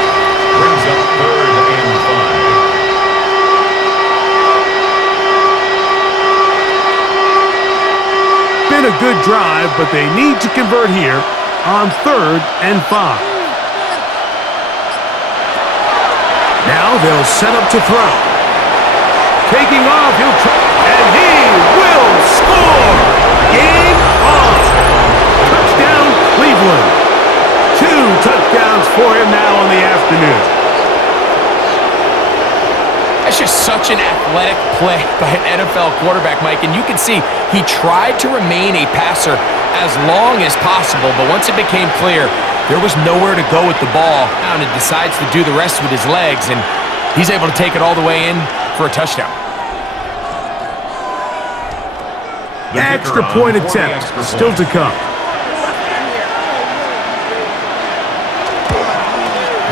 Brings up 3rd and 5. Been a good drive, but they need to convert here on 3rd and 5. Now they'll set up to throw. Taking off, and he will score! Game on! Touchdown, Cleveland. 2 touchdowns for him now on the afternoon. That's just such an athletic play by an NFL quarterback, Mike, and you can see he tried to remain a passer as long as possible, but once it became clear there was nowhere to go with the ball, and decides to do the rest with his legs, and he's able to take it all the way in for a touchdown. Extra point attempt still to come.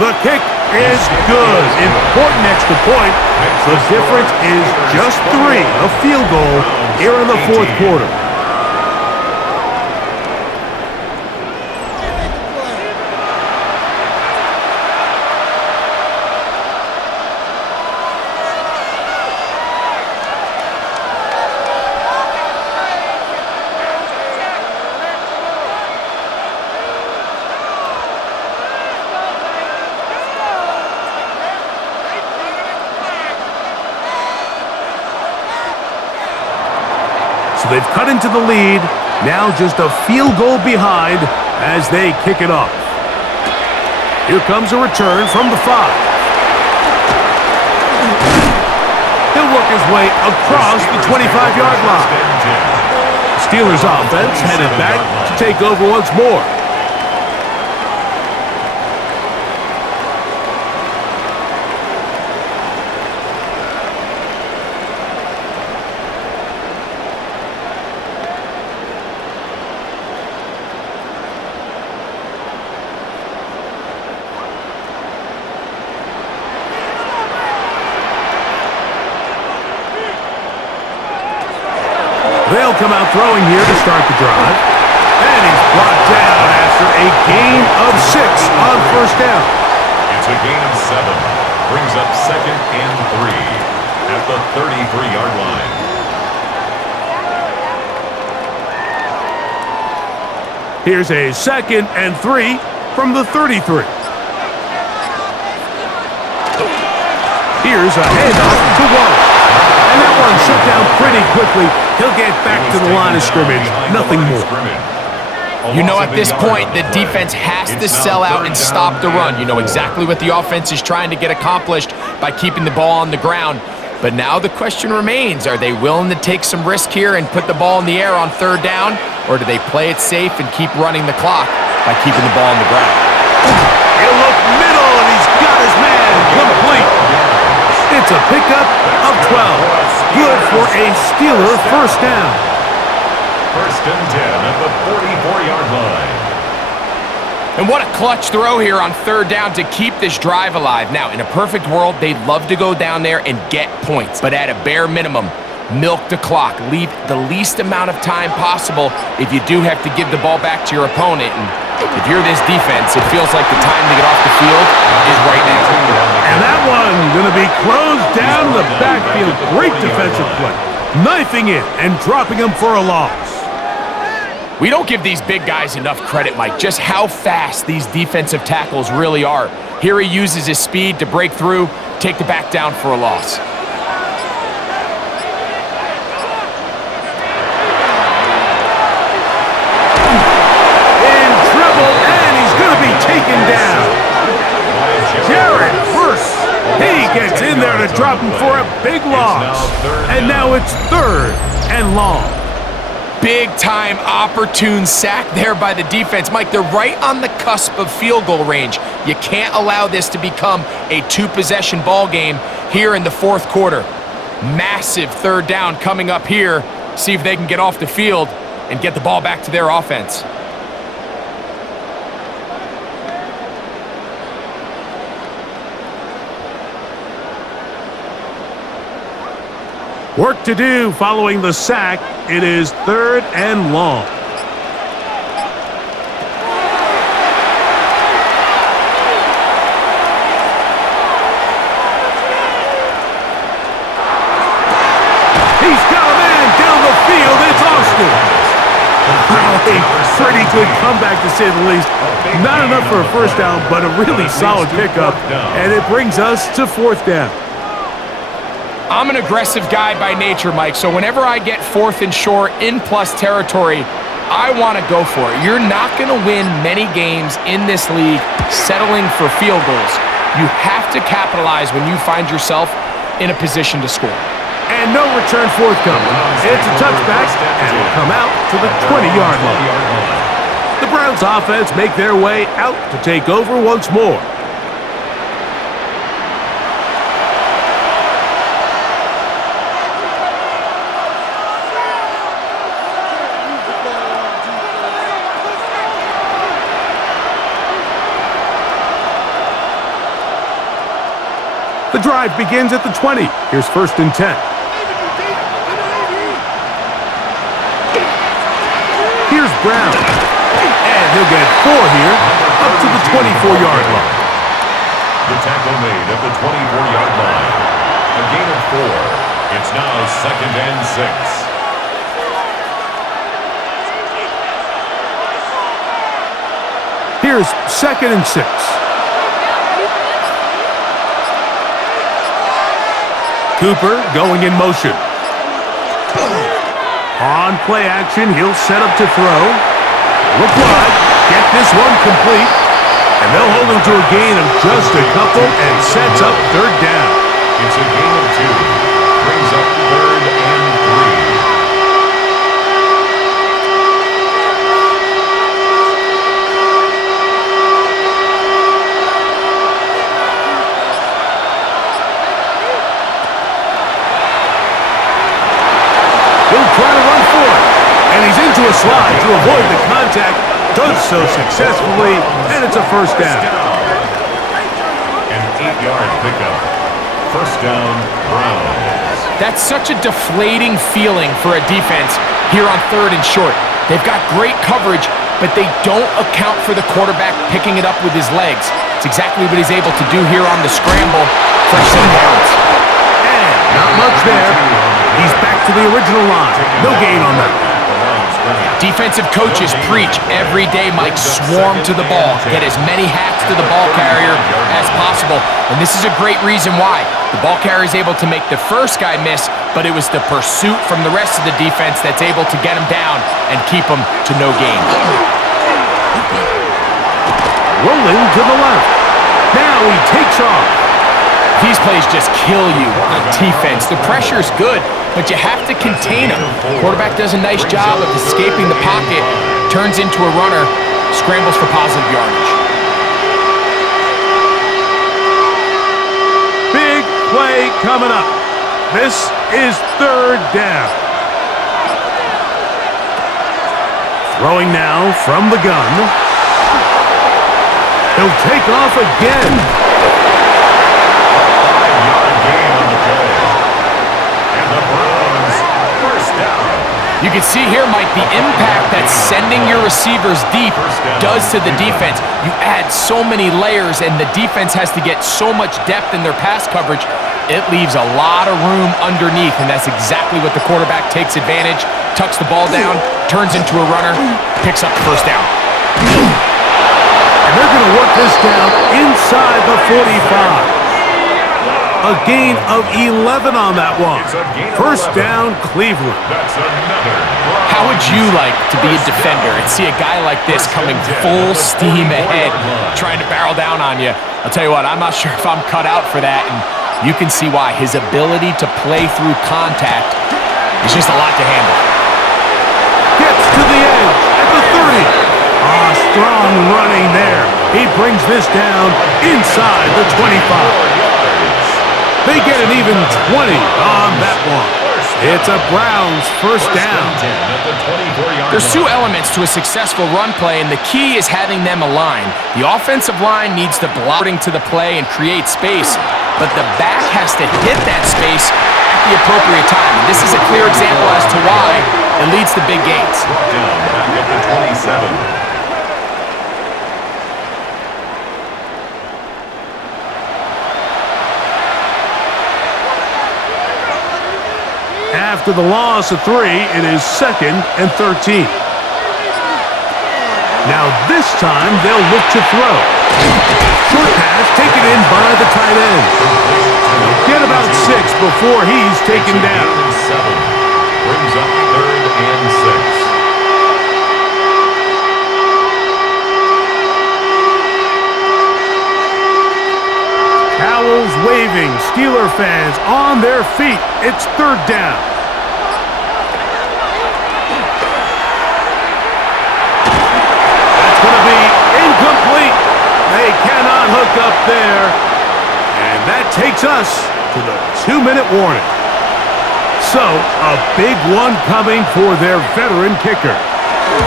The kick is good. Important extra point. The difference is just 3. A field goal here in the 4th quarter. So they've cut into the lead. Now just a field goal behind as they kick it off. Here comes a return from the 5. He'll work his way across the 25-yard line. Steelers offense headed back to take over once more. They'll come out throwing here to start the drive. And he's brought down after a gain of 6 on 1st down. It's a gain of 7. Brings up 2nd and 3 at the 33-yard line. Here's a 2nd and 3 from the 33. Here's a handoff to Wallace. And that one shut down pretty quickly. He'll get back to the line of scrimmage. Nothing more. You know, at this point, the defense has to sell out and stop the run. You know exactly what the offense is trying to get accomplished by keeping the ball on the ground. But now the question remains, are they willing to take some risk here and put the ball in the air on 3rd down? Or do they play it safe and keep running the clock by keeping the ball on the ground? He'll look middle, and he's got his man complete. It's a pickup of 12. Good for a Steeler 1st down. first and 10 at the 44-yard line. And what a clutch throw here on third down to keep this drive alive. Now, in a perfect world, they'd love to go down there and get points. But at a bare minimum, milk the clock. Leave the least amount of time possible if you do have to give the ball back to your opponent. And if you're this defense, it feels like the time to get off the field is right now. And that one going to be closed down the backfield. Great defensive play. Knifing it and dropping him for a loss. We don't give these big guys enough credit, Mike, just how fast these defensive tackles really are. Here he uses his speed to break through, take the back down for a loss. In trouble, and he's going to be taken down. Jared Verse, he gets in there to drop him for a big loss. And now it's third and long. Big-time opportune sack there by the defense. Mike, they're right on the cusp of field goal range. You can't allow this to become a two-possession ball game here in the fourth quarter. Massive third down coming up here. See if they can get off the field and get the ball back to their offense. Work to do following the sack. It is third and long. He's got a man down the field. It's Austin. A pretty good comeback, to say the least. Not enough for a first down, but a really solid pickup. And it brings us to fourth down. I'm an aggressive guy by nature, Mike, so whenever I get fourth and short in plus territory, I want to go for it. You're not going to win many games in this league settling for field goals. You have to capitalize when you find yourself in a position to score. And no return forthcoming. It's a touchback, and will come out to the 20-yard line. The Browns offense make their way out to take over once more. The drive begins at the 20. Here's first and 10. Here's Brown. And he'll get 4 here, up to the 24-yard line. The tackle made at the 24-yard line. A gain of 4. It's now second and 6. Here's second and 6. Cooper going in motion. On play action, he'll set up to throw. Look wide, get this one complete. And they'll hold him to a gain of just a couple and sets up third down. It's a gain of 2. Brings up third and 3. He'll try to run for it. And he's into a slide to avoid the contact. Does so successfully, and it's a first down. An 8-yard pickup. First down, Browns. That's such a deflating feeling for a defense here on third and short. They've got great coverage, but they don't account for the quarterback picking it up with his legs. It's exactly what he's able to do here on the scramble. First and downs. And not much there. He's back to the original line. No gain on that. Defensive coaches preach every day, Mike, swarm to the ball. Get as many hats to the ball carrier as possible. And this is a great reason why. The ball carrier is able to make the first guy miss, but it was the pursuit from the rest of the defense that's able to get him down and keep him to no gain. Rolling to the left. Now he takes off. These plays just kill you on defense. The pressure is good, but you have to contain him. Quarterback does a nice job of escaping the pocket, turns into a runner, scrambles for positive yardage. Big play coming up. This is third down. Throwing now from the gun. He'll take off again. 5-yard gain on the play. And the Browns first down. You can see here, Mike, the impact that sending your receivers deep does to the defense. You add so many layers, and the defense has to get so much depth in their pass coverage. It leaves a lot of room underneath, and that's exactly what the quarterback takes advantage, tucks the ball down, turns into a runner, picks up the first down. And they're going to work this down inside the 45. A gain of 11 on that one. First down, Cleveland. That's another. How would you like to be a defender and see a guy like this coming full steam ahead, trying to barrel down on you? I'll tell you what, I'm not sure if I'm cut out for that, and you can see why. His ability to play through contact is just a lot to handle. Gets to the edge at the 30. Strong running there. He brings this down inside the 25. They get an even 20 on that one. It's a Browns first down. There's two elements to a successful run play, and the key is having them aligned. The offensive line needs to block to the play and create space, but the back has to hit that space at the appropriate time. And this is a clear example as to why it leads to big gains. Down back at the 27. After the loss of 3, it is 2nd and 13. Now this time they'll look to throw. Short pass taken in by the tight end. He'll get about 6 before he's taken down. 7 brings up 3rd and 6. Towels waving, Steeler fans on their feet. It's 3rd down. That's going to be incomplete. They cannot hook up there. And that takes us to the 2-minute warning. So, a big one coming for their veteran kicker.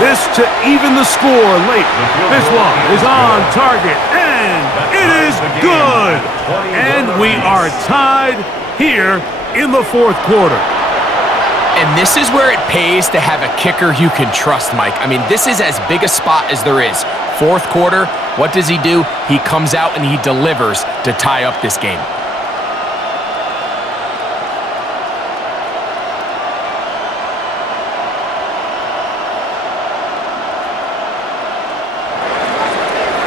This to even the score late. This one is on target, and it is good. And we are tied here in the 4th quarter. And this is where it pays to have a kicker you can trust, Mike. I mean, this is as big a spot as there is. 4th quarter, what does he do? He comes out and he delivers to tie up this game.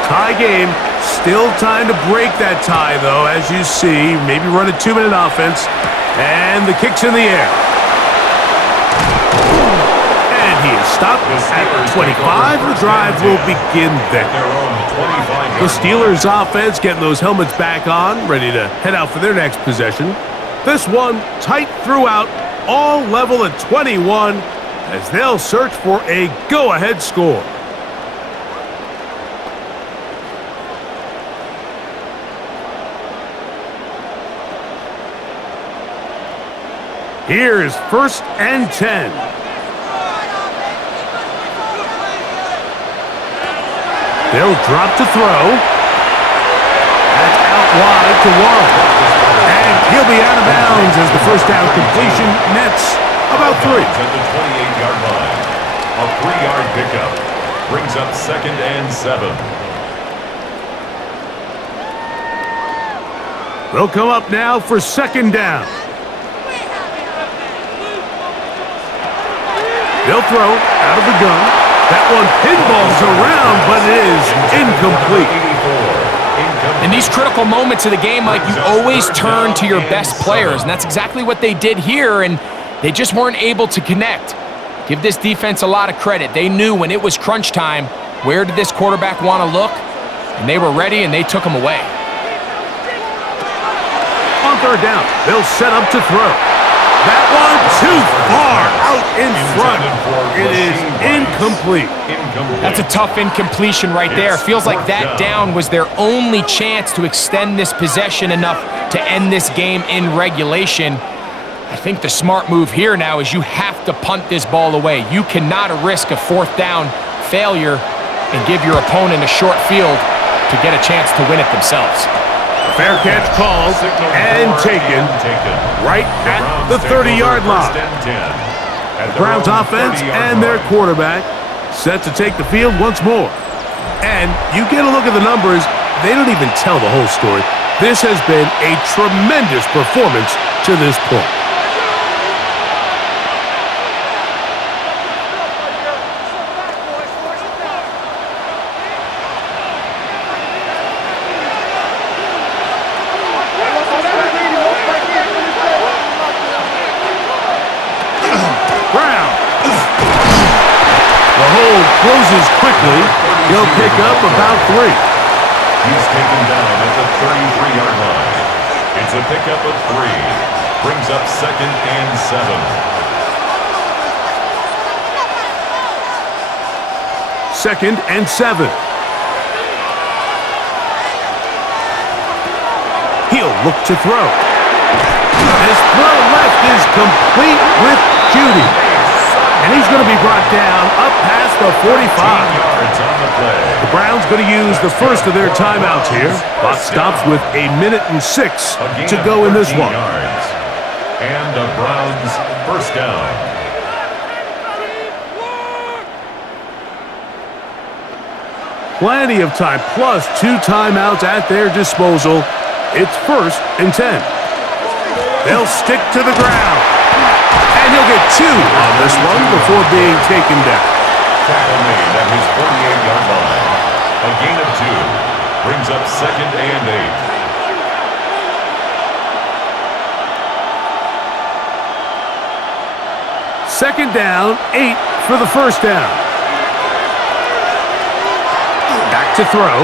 Tie game. Still time to break that tie, though, as you see. Maybe run a 2-minute offense. And the kick's in the air. And he is stopped at 25. The drive will begin there. The Steelers offense getting those helmets back on, ready to head out for their next possession. This one tight throughout, all level at 21, as they'll search for a go-ahead score. Here's 1st and 10. They'll drop to throw. That's out wide to Warren. And he'll be out of bounds as the first down completion nets about 3. At the 28-yard line. A 3-yard pickup brings up 2nd and 7. They'll come up now for 2nd down. They'll throw out of the gun. That one pinballs around, but it is incomplete. In these critical moments of the game, Mike, you always turn to your best players, and that's exactly what they did here, and they just weren't able to connect. Give this defense a lot of credit. They knew when it was crunch time, where did this quarterback want to look, and they were ready, and they took him away. On 3rd down, they'll set up to throw. That one too far out in front. It is incomplete. That's a tough incompletion right there. Feels like that down was their only chance to extend this possession enough to end this game in regulation. I think the smart move here now is you have to punt this ball away. You cannot risk a fourth down failure and give your opponent a short field to get a chance to win it themselves. Fair catch called and taken right at the 30-yard line. The Browns offense and their quarterback set to take the field once more. And you get a look at the numbers, they don't even tell the whole story. This has been a tremendous performance to this point. Closes quickly. He'll pick up about 3. He's taken down at the 33-yard line. It's a pickup of 3. Brings up 2nd and 7. 2nd and 7. He'll look to throw. His throw left is complete with Judy. And he's going to be brought down up past the 45. Yards on the play. The Browns going to use the first of their timeouts here. Clock stops with 1:06 to go in this one. Yards. And the Browns first down. Plenty of time, plus 2 timeouts at their disposal. It's 1st and 10. They'll stick to the ground. And he'll get 2 on this one before being taken down. Tackle made at his 48-yard line. A gain of 2. Brings up 2nd and 8. 2nd down, 8 for the first down. Back to throw.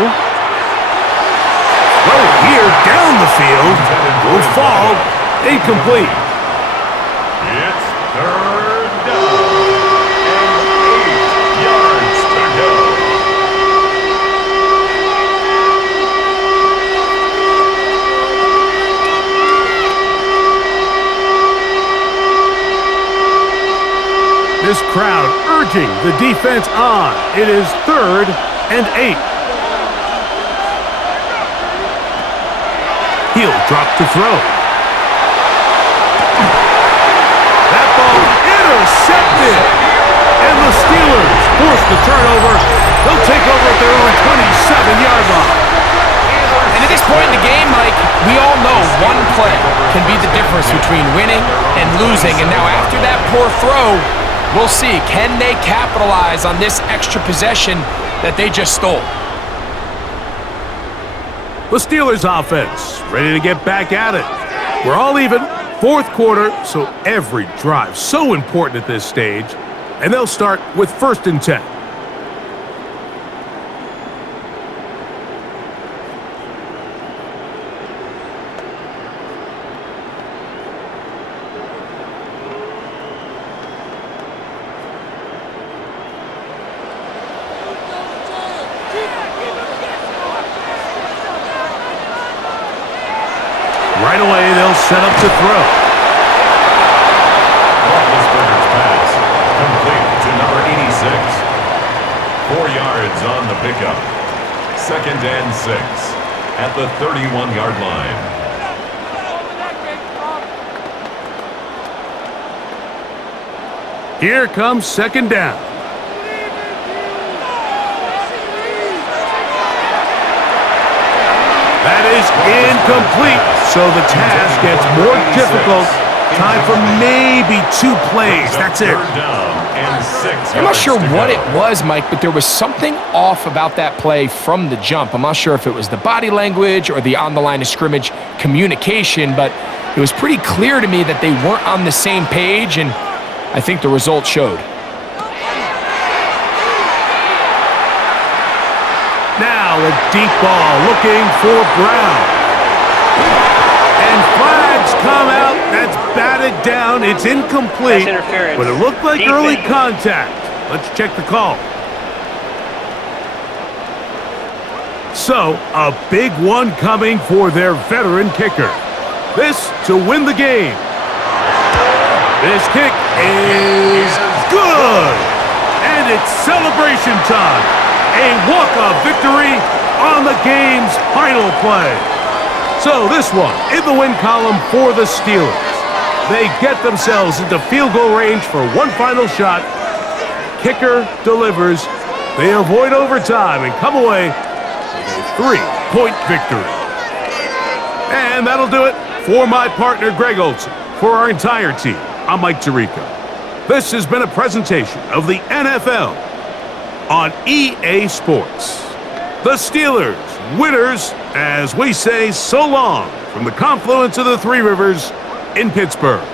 Throw here down the field. Will fall. Incomplete. It's 3rd down and 8 yards to go. This crowd urging the defense on. It is 3rd and 8. He'll drop to throw. That ball intercepted. And the Steelers force the turnover. They'll take over at their own 27-yard line. And at this point in the game, Mike, we all know one play can be the difference between winning and losing. And now after that poor throw, we'll see, can they capitalize on this extra possession that they just stole? The Steelers offense ready to get back at it. We're all even. 4th quarter, so every drive so important at this stage. And they'll start with 1st and 10. Right away, they'll set up to throw. Roethlisberger's pass complete to number 86. 4 yards on the pickup. 2nd and 6 at the 31-yard line. Here comes 2nd down. That is incomplete. So the task gets more difficult. Time for maybe 2 plays. That's it. 3rd down and 6. I'm not sure what it was, Mike, but there was something off about that play from the jump. I'm not sure if it was the body language or the on-the-line of scrimmage communication, but it was pretty clear to me that they weren't on the same page, and I think the result showed. Now a deep ball looking for Brown. And flags come out. That's batted down. It's incomplete. But it looked like early contact. Let's check the call. So, a big one coming for their veteran kicker. This to win the game. This kick is good. And it's celebration time. A walk-off victory on the game's final play. So this one in the win column for the Steelers. They get themselves into field goal range for one final shot. Kicker delivers. They avoid overtime and come away with a 3-point victory. And that'll do it for my partner, Greg Olson. For our entire team, I'm Mike Tirico. This has been a presentation of the NFL on EA Sports. The Steelers, winners, as we say so long from the confluence of the Three Rivers in Pittsburgh.